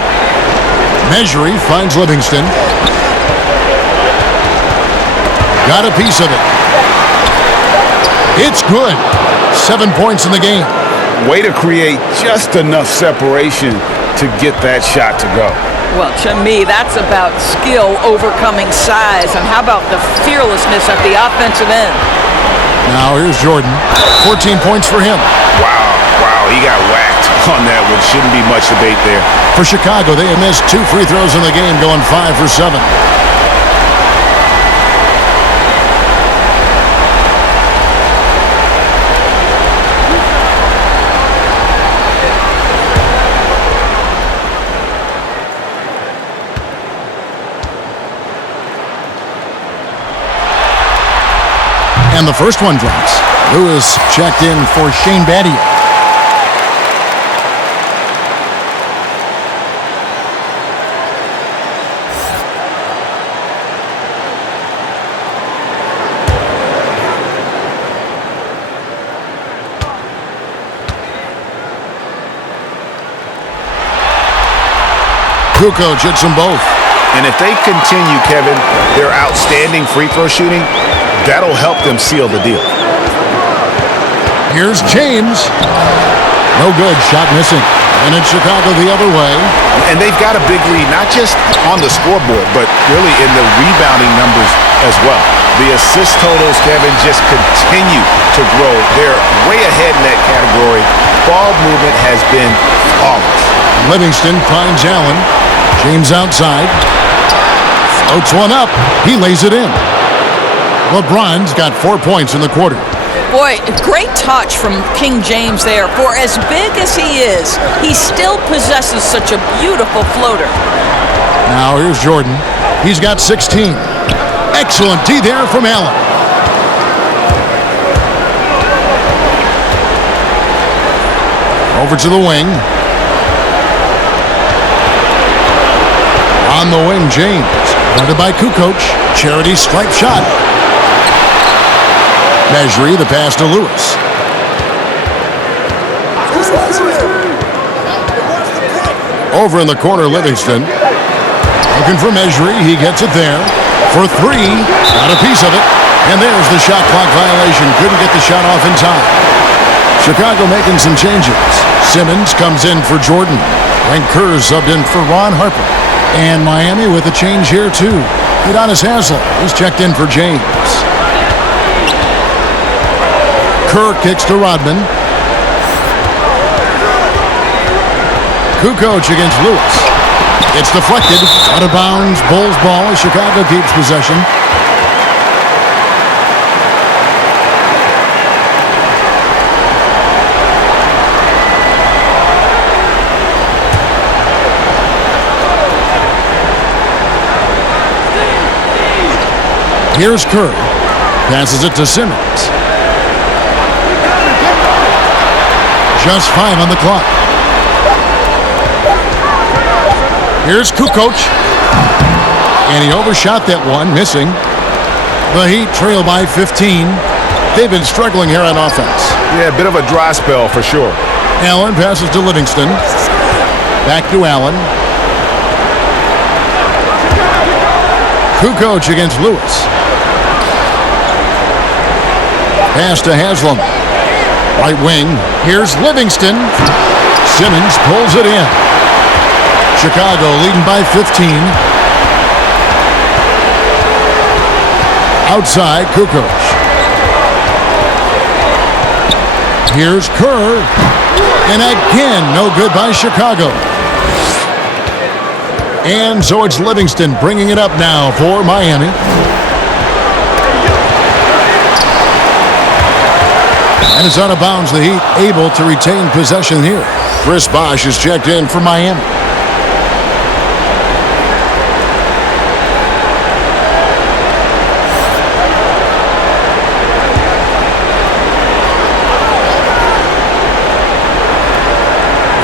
Measury finds Livingston. Got a piece of it. It's good. 7 points in the game. Way to create just enough separation to get that shot to go. Well, to me, that's about skill overcoming size. And how about the fearlessness at the offensive end? Now here's Jordan. 14 points for him. Wow, he got whacked on that one. Shouldn't be much debate there. For Chicago, they have missed 2 free throws in the game, going 5 for 7. And the first one drops. Lewis checked in for Shane Battier. Kukoc hits them both. And if they continue, Kevin, their outstanding free throw shooting, that'll help them seal the deal. Here's James. No good. Shot missing. And it's Chicago the other way. And they've got a big lead, not just on the scoreboard, but really in the rebounding numbers as well. The assist totals, Kevin, just continue to grow. They're way ahead in that category. Ball movement has been flawless. Livingston finds Allen. James outside. Floats one up. He lays it in. LeBron's got 4 points in the quarter. Boy, great touch from King James there. For as big as he is, he still possesses such a beautiful floater. Now here's Jordan. He's got 16. Excellent D there from Allen. Over to the wing. On the wing, James. Guarded by Kukoc. Charity stripe shot. Measury, the pass to Lewis. Over in the corner, Livingston. Looking for Measury. He gets it there. For 3. Got a piece of it. And there's the shot clock violation. Couldn't get the shot off in time. Chicago making some changes. Simmons comes in for Jordan. And Kerr subbed in for Ron Harper. And Miami with a change here, too. Udonis Haslem is checked in for James. Kerr kicks to Rodman. Kukoc against Lewis. It's deflected. Out of bounds. Bulls ball as Chicago keeps possession. Here's Kerr. Passes it to Simmons. Just 5 on the clock. Here's Kukoc. And he overshot that one, missing. The Heat trail by 15. They've been struggling here on offense. Yeah, a bit of a dry spell for sure. Allen passes to Livingston. Back to Allen. Kukoc against Lewis. Pass to Haslem. Right wing. Here's Livingston. Simmons pulls it in. Chicago leading by 15. Outside, Kukoc. Here's Kerr. And again, no good by Chicago. And so it's Livingston bringing it up now for Miami. And it's out of bounds. The Heat able to retain possession here. Chris Bosh is checked in for Miami.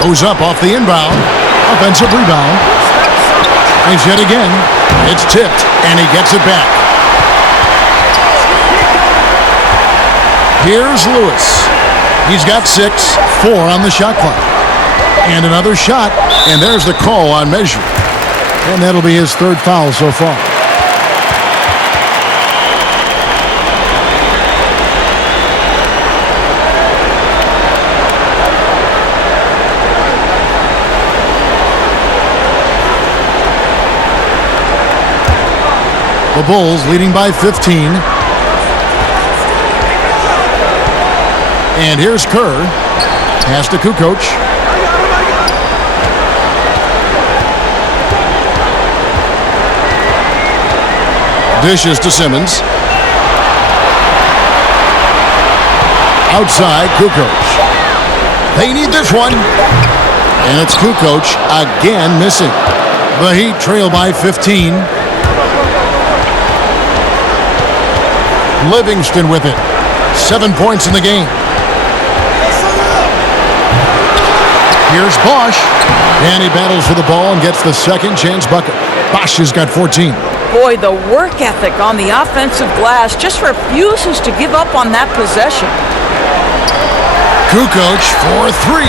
Goes up off the inbound. Offensive rebound. Tries yet again. It's tipped, and he gets it back. Here's Lewis. He's got 6, 4 on the shot clock. And another shot, and there's the call on measure. And that'll be his 3rd foul so far. The Bulls leading by 15. And here's Kerr. Pass to Kukoc. Dishes to Simmons. Outside, Kukoc. They need this one. And it's Kukoc again missing. The Heat trail by 15. Livingston with it. 7 points in the game. Here's Bosch. And he battles for the ball and gets the second chance bucket. Bosch has got 14. Boy, the work ethic on the offensive glass just refuses to give up on that possession. Kukoc for 3.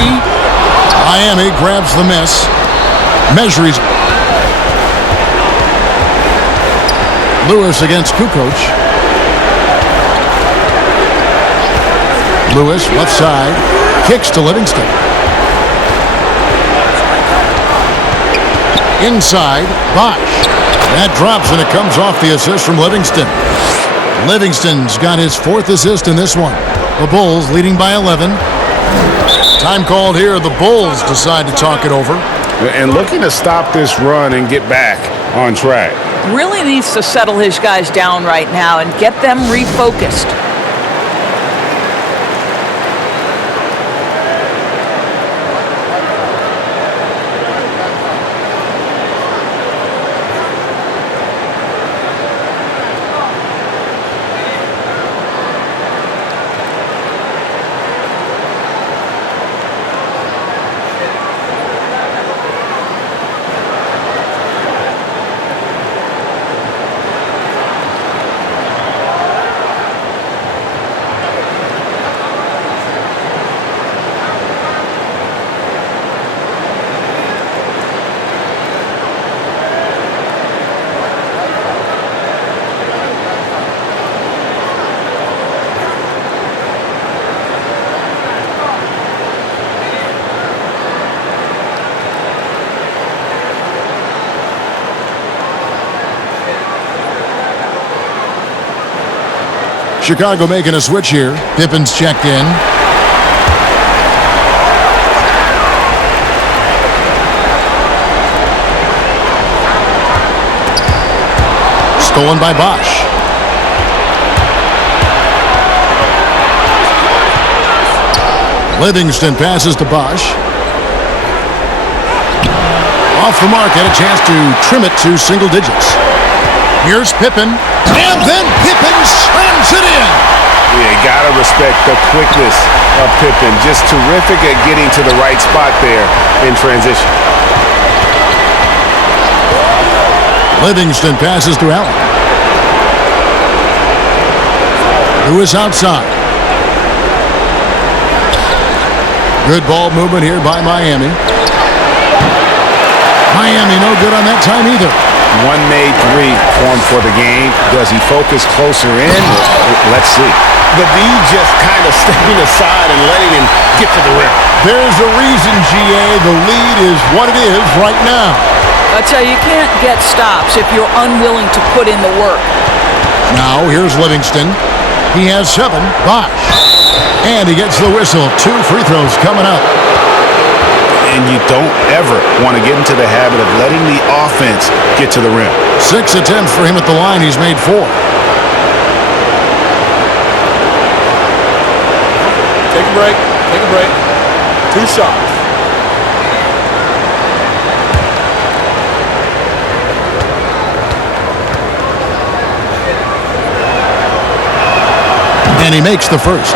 Miami grabs the miss. Measures. Lewis against Kukoc. Lewis, left side, kicks to Livingston. Inside, Bosch. That drops and it comes off the assist from Livingston. Livingston's got his 4th assist in this one. The Bulls leading by 11. Time called here. The Bulls decide to talk it over. And looking to stop this run and get back on track. Really needs to settle his guys down right now and get them refocused. Chicago making a switch here. Pippen's checked in. Stolen by Bosch. Livingston passes to Bosch. Off the mark, had a chance to trim it to single digits. Here's Pippen, and then Pippen slams it in. Yeah, gotta respect the quickness of Pippen. Just terrific at getting to the right spot there in transition. Livingston passes to Allen. Lewis outside. Good ball movement here by Miami. Miami no good on that time either. One made 3 formed for the game. Does he focus closer in? Let's see. But D just kind of stepping aside and letting him get to the rim. There's a reason, GA. The lead is what it is right now. I tell you, you can't get stops if you're unwilling to put in the work. Now, here's Livingston. He has 7. Bosch. And he gets the whistle. 2 free throws coming up. And you don't ever want to get into the habit of letting the offense get to the rim. 6 attempts for him at the line. He's made 4. Take a break. Take a break. 2 shots. And he makes the first.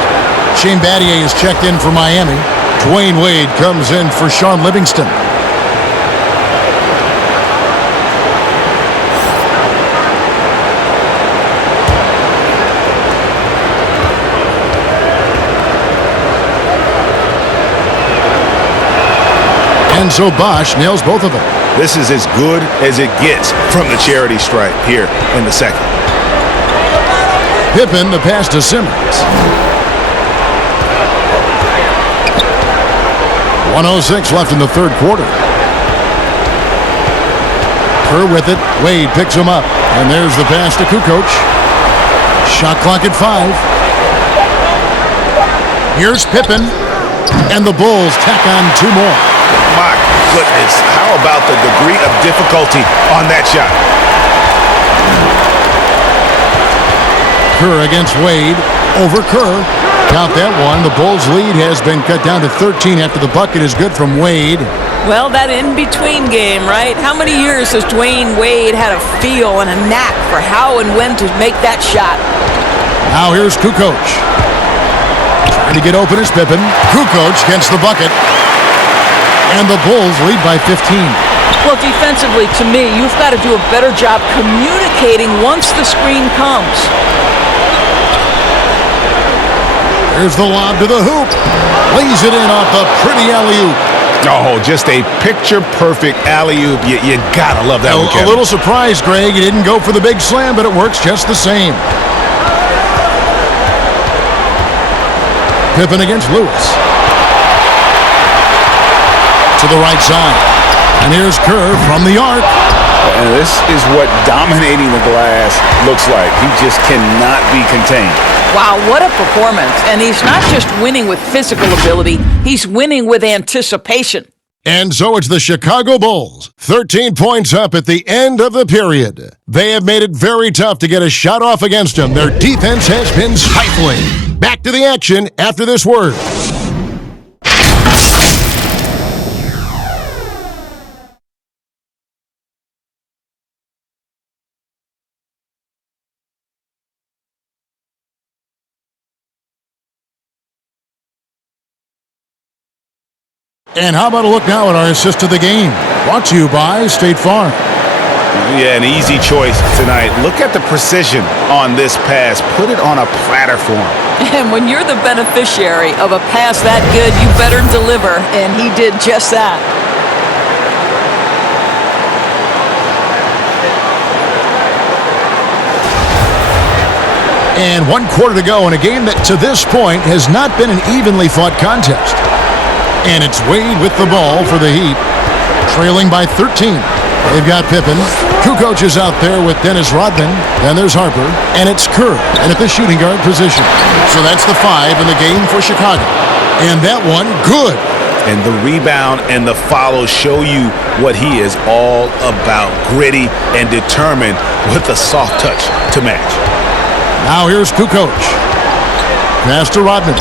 Shane Battier is checked in for Miami. Dwayne Wade comes in for Sean Livingston. And so Bosch nails both of them. This is as good as it gets from the charity stripe here in the second. Pippen, the pass to Simmons. 1:06 left in the third quarter. Kerr with it. Wade picks him up. And there's the pass to Kukoc. Shot clock at 5. Here's Pippen. And the Bulls tack on 2 more. My goodness. How about the degree of difficulty on that shot? Kerr against Wade. Over Kerr. Count that one. The Bulls' lead has been cut down to 13 after the bucket is good from Wade. Well, that in-between game, right? How many years has Dwayne Wade had a feel and a knack for how and when to make that shot? Now here's Kukoc. Trying to get open is Pippen. Kukoc gets the bucket. And the Bulls lead by 15. Well, defensively, to me, you've got to do a better job communicating once the screen comes. Here's the lob to the hoop. Lays it in off the pretty alley-oop. Oh, just a picture-perfect alley-oop. You gotta love that one, Kevin. A little surprised, Greg. He didn't go for the big slam, but it works just the same. Pippen against Lewis. To the right side. And here's Kerr from the arc. And this is what dominating the glass looks like. He just cannot be contained. Wow, what a performance. And he's not just winning with physical ability, he's winning with anticipation. And so it's the Chicago Bulls, 13 points up at the end of the period. They have made it very tough to get a shot off against them. Their defense has been stifling. Back to the action after this word. And how about a look now at our assist to the game? Brought to you by State Farm. Yeah, an easy choice tonight. Look at the precision on this pass. Put it on a platter for him. And when you're the beneficiary of a pass that good, you better deliver. And he did just that. And 1 quarter to go in a game that to this point has not been an evenly fought contest. And it's Wade with the ball for the Heat, trailing by 13. They've got Pippen. Kukoc is out there with Dennis Rodman. Then there's Harper. And it's Kerr, and at the shooting guard position. So that's the 5 in the game for Chicago. And that one, good. And the rebound and the follow show you what he is all about. Gritty and determined with a soft touch to match. Now here's Kukoc. Pass to Rodman.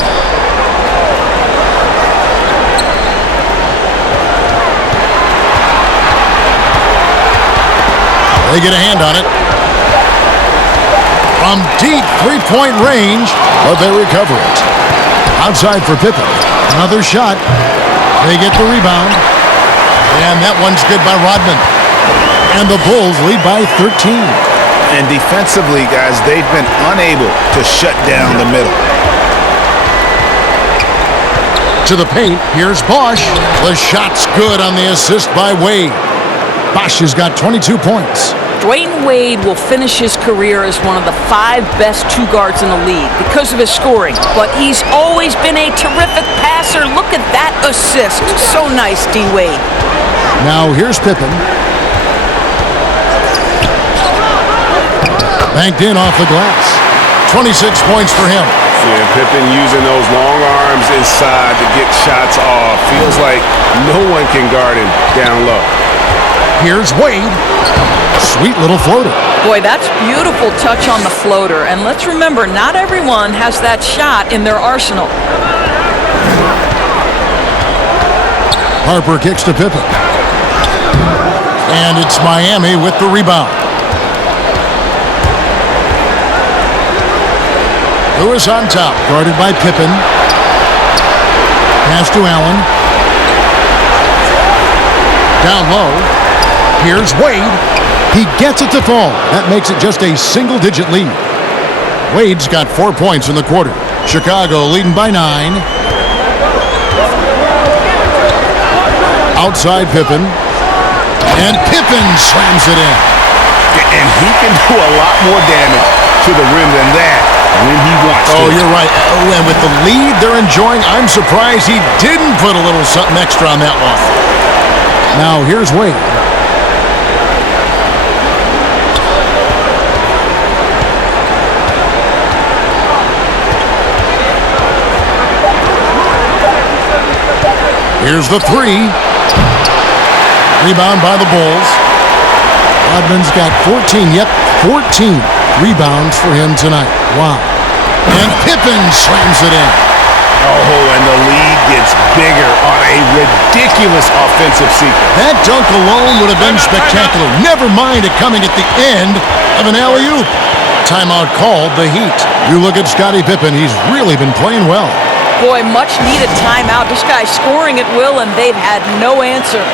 They get a hand on it. From deep three-point range, but they recover it. Outside for Pippen. Another shot. They get the rebound. And that one's good by Rodman. And the Bulls lead by 13. And defensively, guys, they've been unable to shut down the middle. To the paint, here's Bosch. The shot's good on the assist by Wade. Bosch has got 22 points. Dwayne Wade will finish his career as one of the 5 best 2 guards in the league because of his scoring. But he's always been a terrific passer. Look at that assist. So nice, D. Wade. Now here's Pippen. Banked in off the glass. 26 points for him. Yeah, Pippen using those long arms inside to get shots off. Feels like no one can guard him down low. Here's Wade. Sweet little floater. Boy, that's beautiful touch on the floater. And let's remember, not everyone has that shot in their arsenal. Harper kicks to Pippen. And it's Miami with the rebound. Lewis on top, guarded by Pippen. Pass to Allen. Down low. Here's Wade. He gets it to fall. That makes it just a single-digit lead. Wade's got 4 points in the quarter. Chicago leading by 9. Outside Pippen. And Pippen slams it in. And he can do a lot more damage to the rim than that when he wants to. Oh, you're right. Oh, and with the lead they're enjoying, I'm surprised he didn't put a little something extra on that one. Now, here's Wade. Here's the three. Rebound by the Bulls. Rodman's got 14. Yep, 14 rebounds for him tonight. Wow. And Pippen slams it in. Oh, and the lead gets bigger on a ridiculous offensive sequence. That dunk alone would have been spectacular. Never mind it coming at the end of an alley-oop. Timeout called, the Heat. You look at Scottie Pippen, he's really been playing well. Boy, much needed timeout. This guy's scoring at will, and they've had no answer.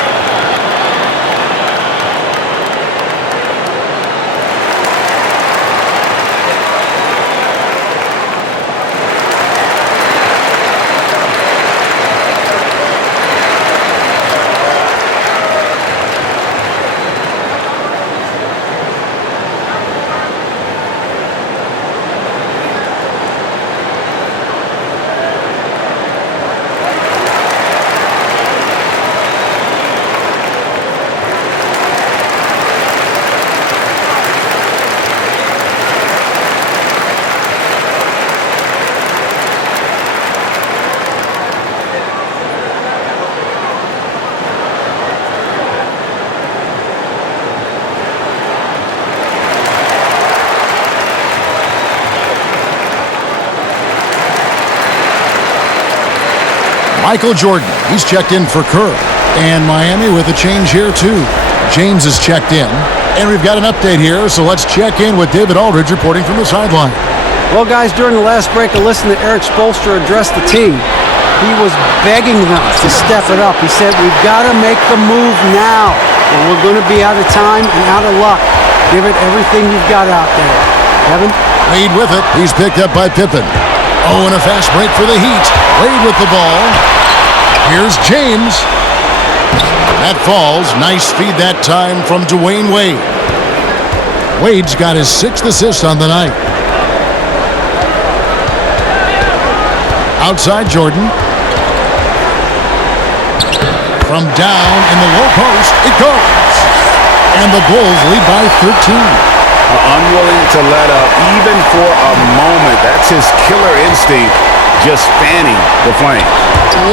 Michael Jordan, he's checked in for Kerr. And Miami with a change here, too. James is checked in. And we've got an update here, so let's check in with David Aldridge reporting from the sideline. Well, guys, during the last break, I listened to Eric Spoelstra address the team. He was begging them to step it up. He said, we've got to make the move now, or we're going to be out of time and out of luck. Give it everything you've got out there. Kevin? Wade with it. He's picked up by Pippen. Oh, and a fast break for the Heat. Wade with the ball. Here's James. That falls. Nice feed that time from Dwayne Wade. Wade's got his 6th assist on the night. Outside Jordan. From down in the low post, it goes. And the Bulls lead by 13. Unwilling to let up even for a moment. That's his killer instinct, just fanning the flame.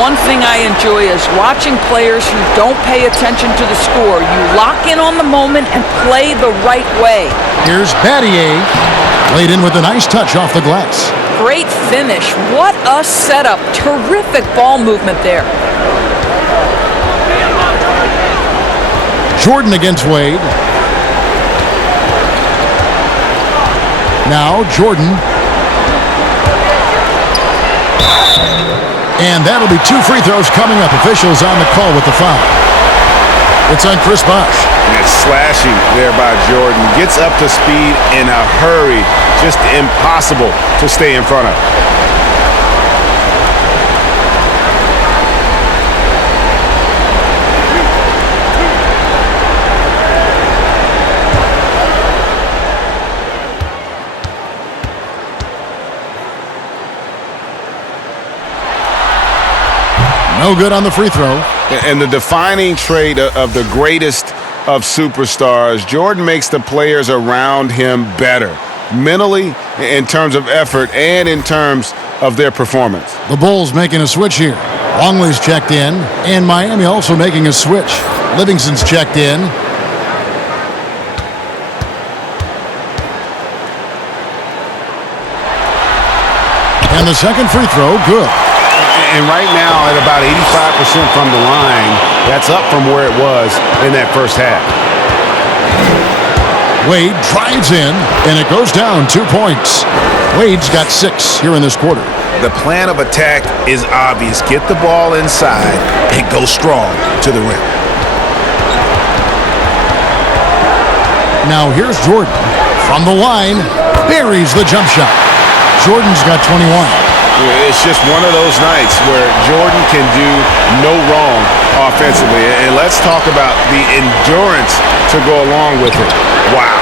One thing I enjoy is watching players who don't pay attention to the score. You lock in on the moment and play the right way. Here's Battier. Laid in with a nice touch off the glass. Great finish. What a setup. Terrific ball movement there. Jordan against Wade. Now Jordan. And that'll be 2 free throws coming up. Officials on the call with the foul. It's on Chris Bosh. And it's slashing there by Jordan. Gets up to speed in a hurry. Just impossible to stay in front of. No good on the free throw. And the defining trait of the greatest of superstars, Jordan makes the players around him better, mentally, in terms of effort, and in terms of their performance. The Bulls making a switch here. Longley's checked in, and Miami also making a switch. Livingston's checked in. And the second free throw, good. And right now, at about 85% from the line, that's up from where it was in that first half. Wade drives in, and it goes down 2 points. Wade's got 6 here in this quarter. The plan of attack is obvious. Get the ball inside and go strong to the rim. Now here's Jordan. From the line, buries the jump shot. Jordan's got 21. It's just one of those nights where Jordan can do no wrong offensively. And let's talk about the endurance to go along with it. Wow.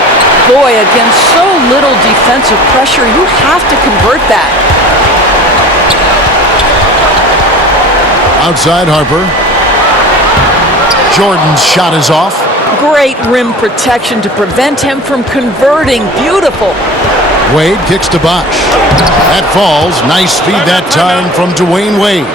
Boy, against so little defensive pressure, you have to convert that. Outside Harper. Jordan's shot is off. Great rim protection to prevent him from converting. Beautiful. Wade kicks to Bosch. That falls. Nice feed that time from Dwayne Wade.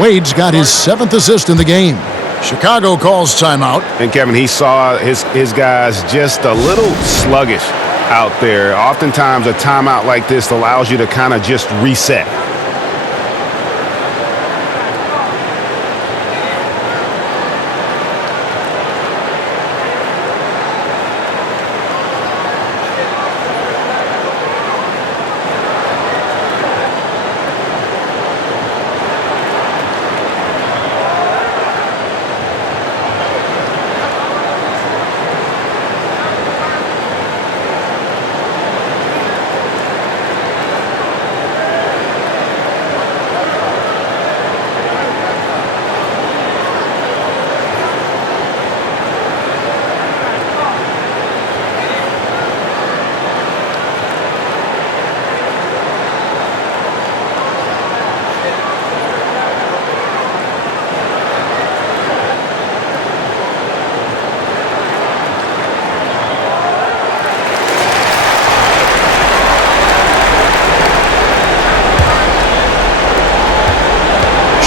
Wade's got his 7th assist in the game. Chicago calls timeout. And Kevin, he saw his guys just a little sluggish out there. Oftentimes a timeout like this allows you to kind of just reset.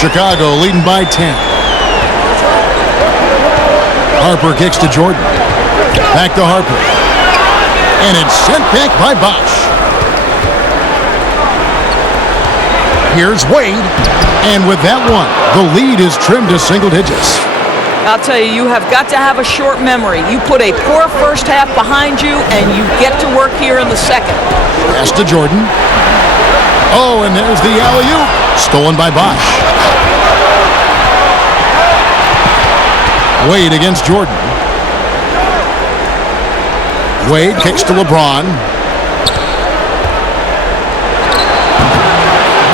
Chicago leading by 10. Harper kicks to Jordan. Back to Harper. And it's sent back by Bosch. Here's Wade. And with that one, the lead is trimmed to single digits. I'll tell you, you have got to have a short memory. You put a poor first half behind you, and you get to work here in the second. Pass to Jordan. Oh, and there's the alley-oop. Stolen by Bosch. Wade against Jordan. Wade kicks to LeBron.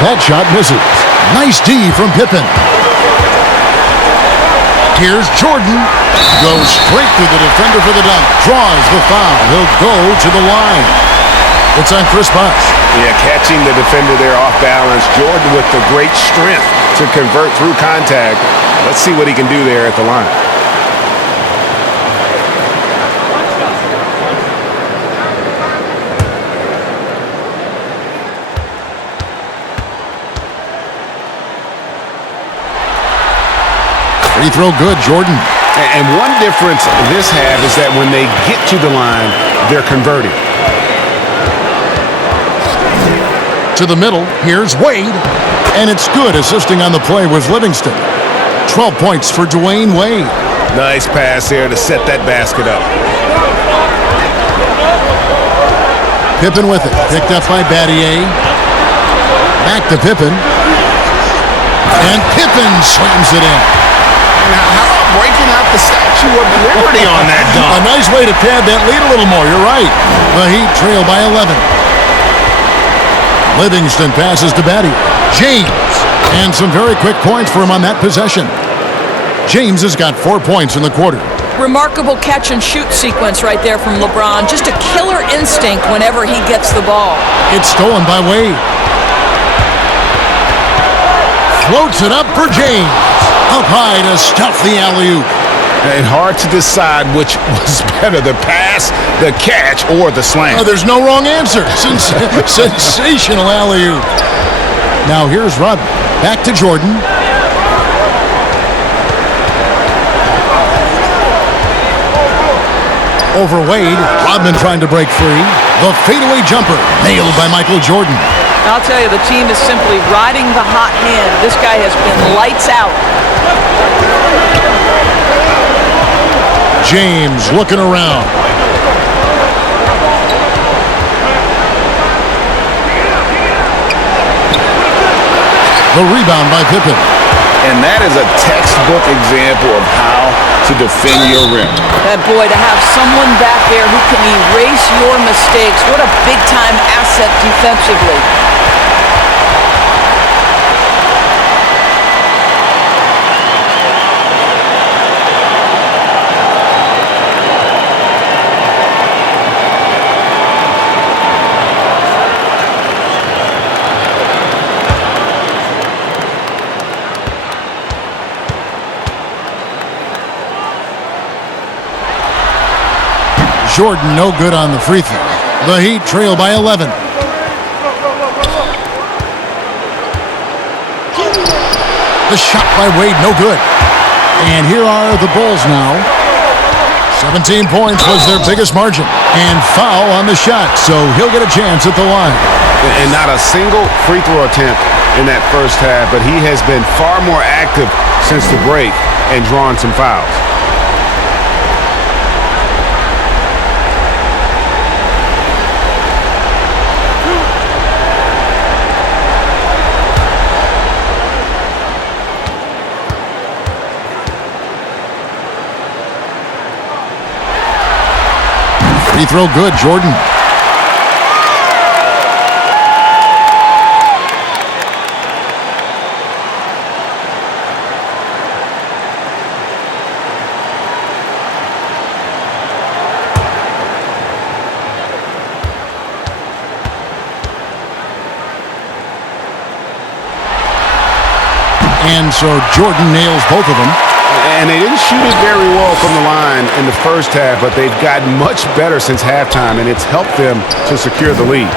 That shot misses. Nice D from Pippen. Here's Jordan. Goes straight through the defender for the dunk. Draws the foul. He'll go to the line. It's on Chris Bosch. Yeah, catching the defender there off balance. Jordan with the great strength to convert through contact. Let's see what he can do there at the line. Free throw good, Jordan. And one difference this half is that when they get to the line, they're converting. To the middle, here's Wade. And it's good. Assisting on the play was Livingston. 12 points for Dwayne Wade. Nice pass there to set that basket up. Pippen with it. Picked up by Battier. Back to Pippen. And Pippen slams it in. Now, how about breaking out the Statue of Liberty on that dunk? A nice way to pad that lead a little more. You're right. The Heat trail by 11. Livingston passes to Battier. James. And some very quick points for him on that possession. James has got 4 points in the quarter. Remarkable catch and shoot sequence right there from LeBron. Just a killer instinct whenever he gets the ball. It's stolen by Wade. Floats it up for James. Up high to stuff the alley-oop. And hard to decide which was better, the pass, the catch, or the slam. Oh, there's no wrong answer. Sensational alley-oop. Now here's Rodman. Back to Jordan. Over Wade. Rodman trying to break free. The fadeaway jumper. Nailed by Michael Jordan. I'll tell you, the team is simply riding the hot hand. This guy has been lights out. James looking around. The rebound by Pippen. And that is a textbook example of how to defend your rim. And boy, to have someone back there who can erase your mistakes, what a big-time asset defensively. Jordan no good on the free throw. The Heat trail by 11. The shot by Wade no good. And here are the Bulls now. 17 points was their biggest margin. And foul on the shot, so he'll get a chance at the line. And not a single free throw attempt in that first half, but he has been far more active since the break and drawn some fouls. Free throw good, Jordan. And so Jordan nails both of them. And they didn't shoot it very well from the line in the first half, but they've gotten much better since halftime, and it's helped them to secure the lead.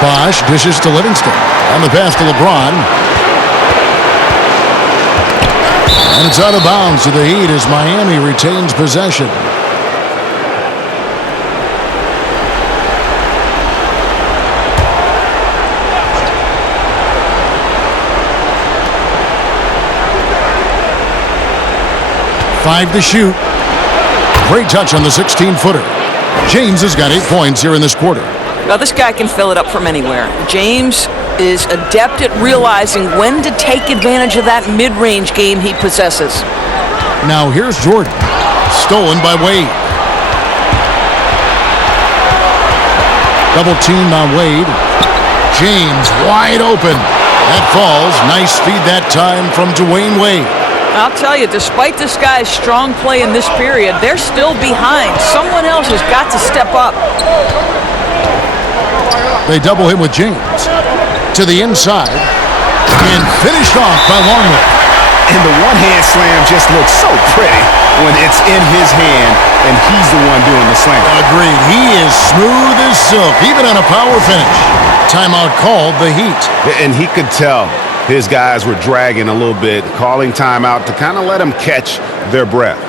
Bosh dishes to Livingston. On the pass to LeBron. And it's out of bounds to the Heat as Miami retains possession. Five to shoot. Great touch on the 16-footer. James has got 8 points here in this quarter. Now, this guy can fill it up from anywhere. James is adept at realizing when to take advantage of that mid-range game he possesses. Now, here's Jordan. Stolen by Wade. Double teamed on Wade. James wide open. That falls. Nice feed that time from Dwayne Wade. I'll tell you, despite this guy's strong play in this period, they're still behind. Someone else has got to step up. They double him with James. To the inside. And finished off by Longley. And the one-hand slam just looks so pretty when it's in his hand and he's the one doing the slam. Agreed. He is smooth as silk, even on a power finish. Timeout called the Heat. And he could tell his guys were dragging a little bit, calling timeout to kind of let them catch their breath.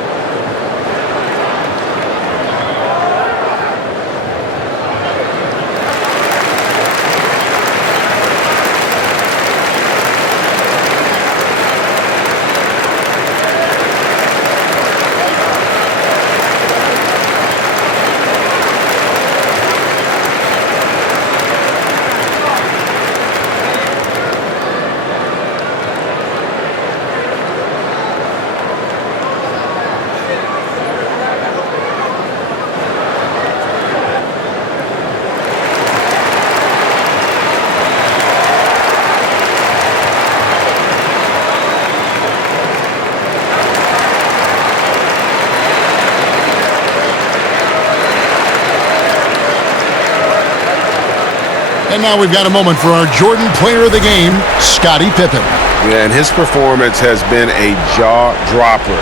And now we've got a moment for our Jordan Player of the Game, Scottie Pippen. Yeah, and his performance has been a jaw-dropper.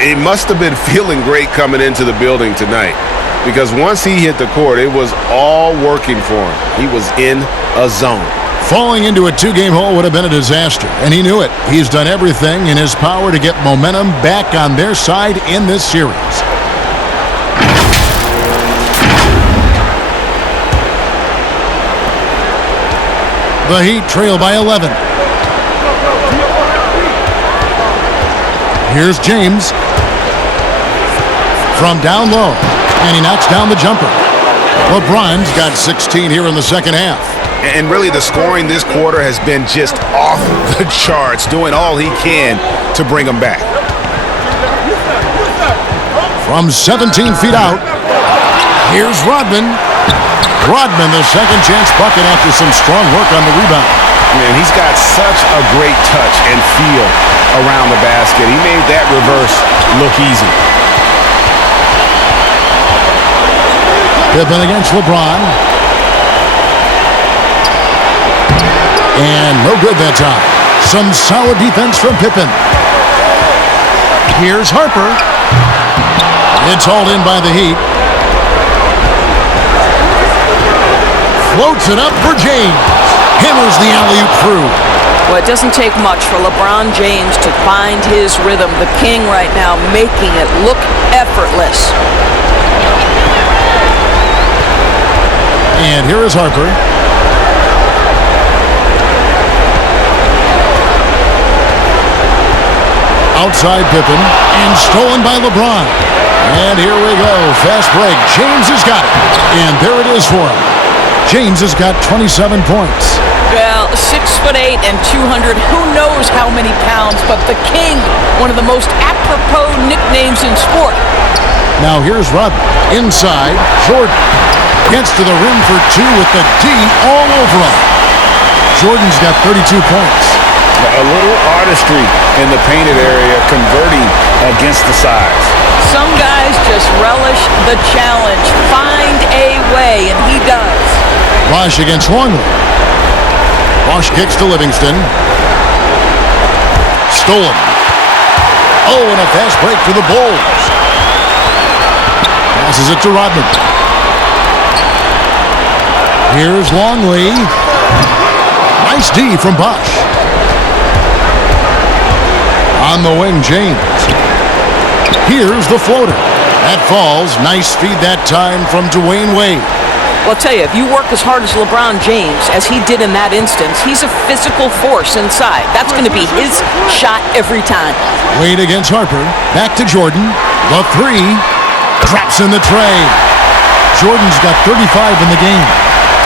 It must have been feeling great coming into the building tonight because once he hit the court, it was all working for him. He was in a zone. Falling into a two-game hole would have been a disaster, and he knew it. He's done everything in his power to get momentum back on their side in this series. The Heat trail by 11. Here's James from down low, and he knocks down the jumper. LeBron's got 16 here in the second half. And really the scoring this quarter has been just off the charts, doing all he can to bring them back. From 17 feet out, here's Rodman. Rodman, the second chance bucket after some strong work on the rebound. Man, he's got such a great touch and feel around the basket. He made that reverse look easy. Pippen against LeBron. And no good that time. Some solid defense from Pippen. Here's Harper. It's hauled in by the Heat. Floats it up for James. Hammers the alley-oop through. Well, it doesn't take much for LeBron James to find his rhythm. The king right now making it look effortless. And here is Harper. Outside Pippen, and stolen by LeBron. And here we go, fast break. James has got it, and there it is for him. James has got 27 points. Well, 6'8" and 200, who knows how many pounds, but the king, one of the most apropos nicknames in sport. Now here's Rodman, inside, Jordan. Gets to the rim for two with the D all over him. Jordan's got 32 points. A little artistry in the painted area, converting against the size. Some guys just relish the challenge. Find a way, and he does. Bosh against Longley. Bosh kicks to Livingston. Stolen. Oh, and a fast break for the Bulls. Passes it to Rodman. Here's Longley. Nice D from Bosh. On the wing, James. Here's the floater. That falls. Nice feed that time from Dwayne Wade. Well, I'll tell you, if you work as hard as LeBron James, as he did in that instance, he's a physical force inside. That's going to be his shot every time. Wade against Harper. Back to Jordan. The three. Drops in the tray. Jordan's got 35 in the game.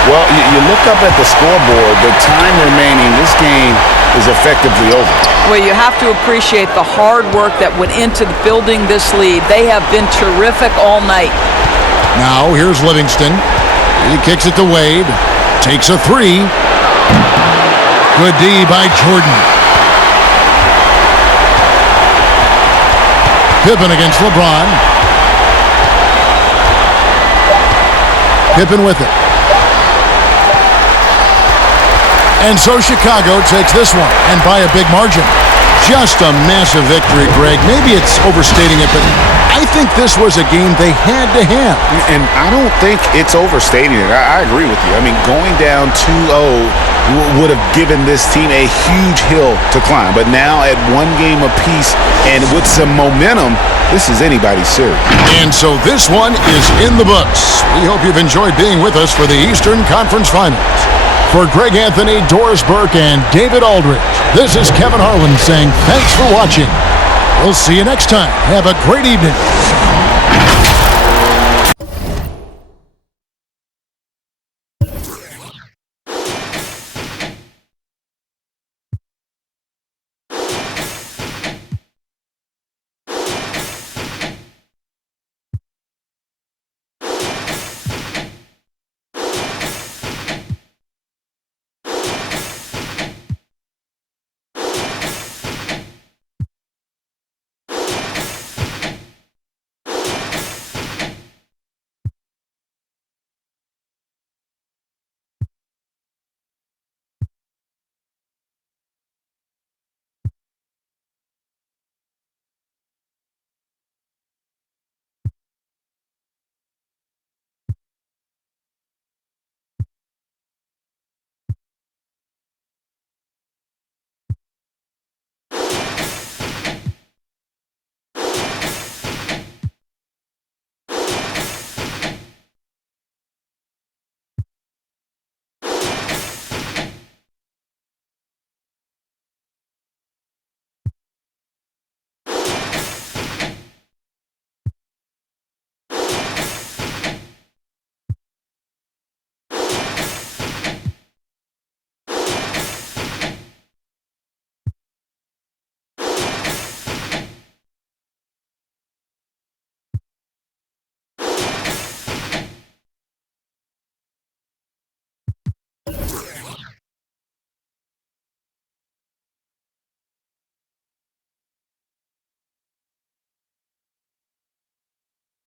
Well, you look up at the scoreboard, the time remaining, this game is effectively over. Well, you have to appreciate the hard work that went into building this lead. They have been terrific all night. Now, here's Livingston. He kicks it to Wade. Takes a three. Good D by Jordan. Pippen against LeBron. Pippen with it. And so Chicago takes this one, and by a big margin. Just a massive victory, Greg. Maybe it's overstating it, but I think this was a game they had to have. And I don't think it's overstating it. I agree with you. I mean, going down 2-0 would have given this team a huge hill to climb. But now at one game apiece and with some momentum, this is anybody's series. And so this one is in the books. We hope you've enjoyed being with us for the Eastern Conference Finals. For Greg Anthony, Doris Burke, and David Aldridge, this is Kevin Harlan saying thanks for watching. We'll see you next time. Have a great evening.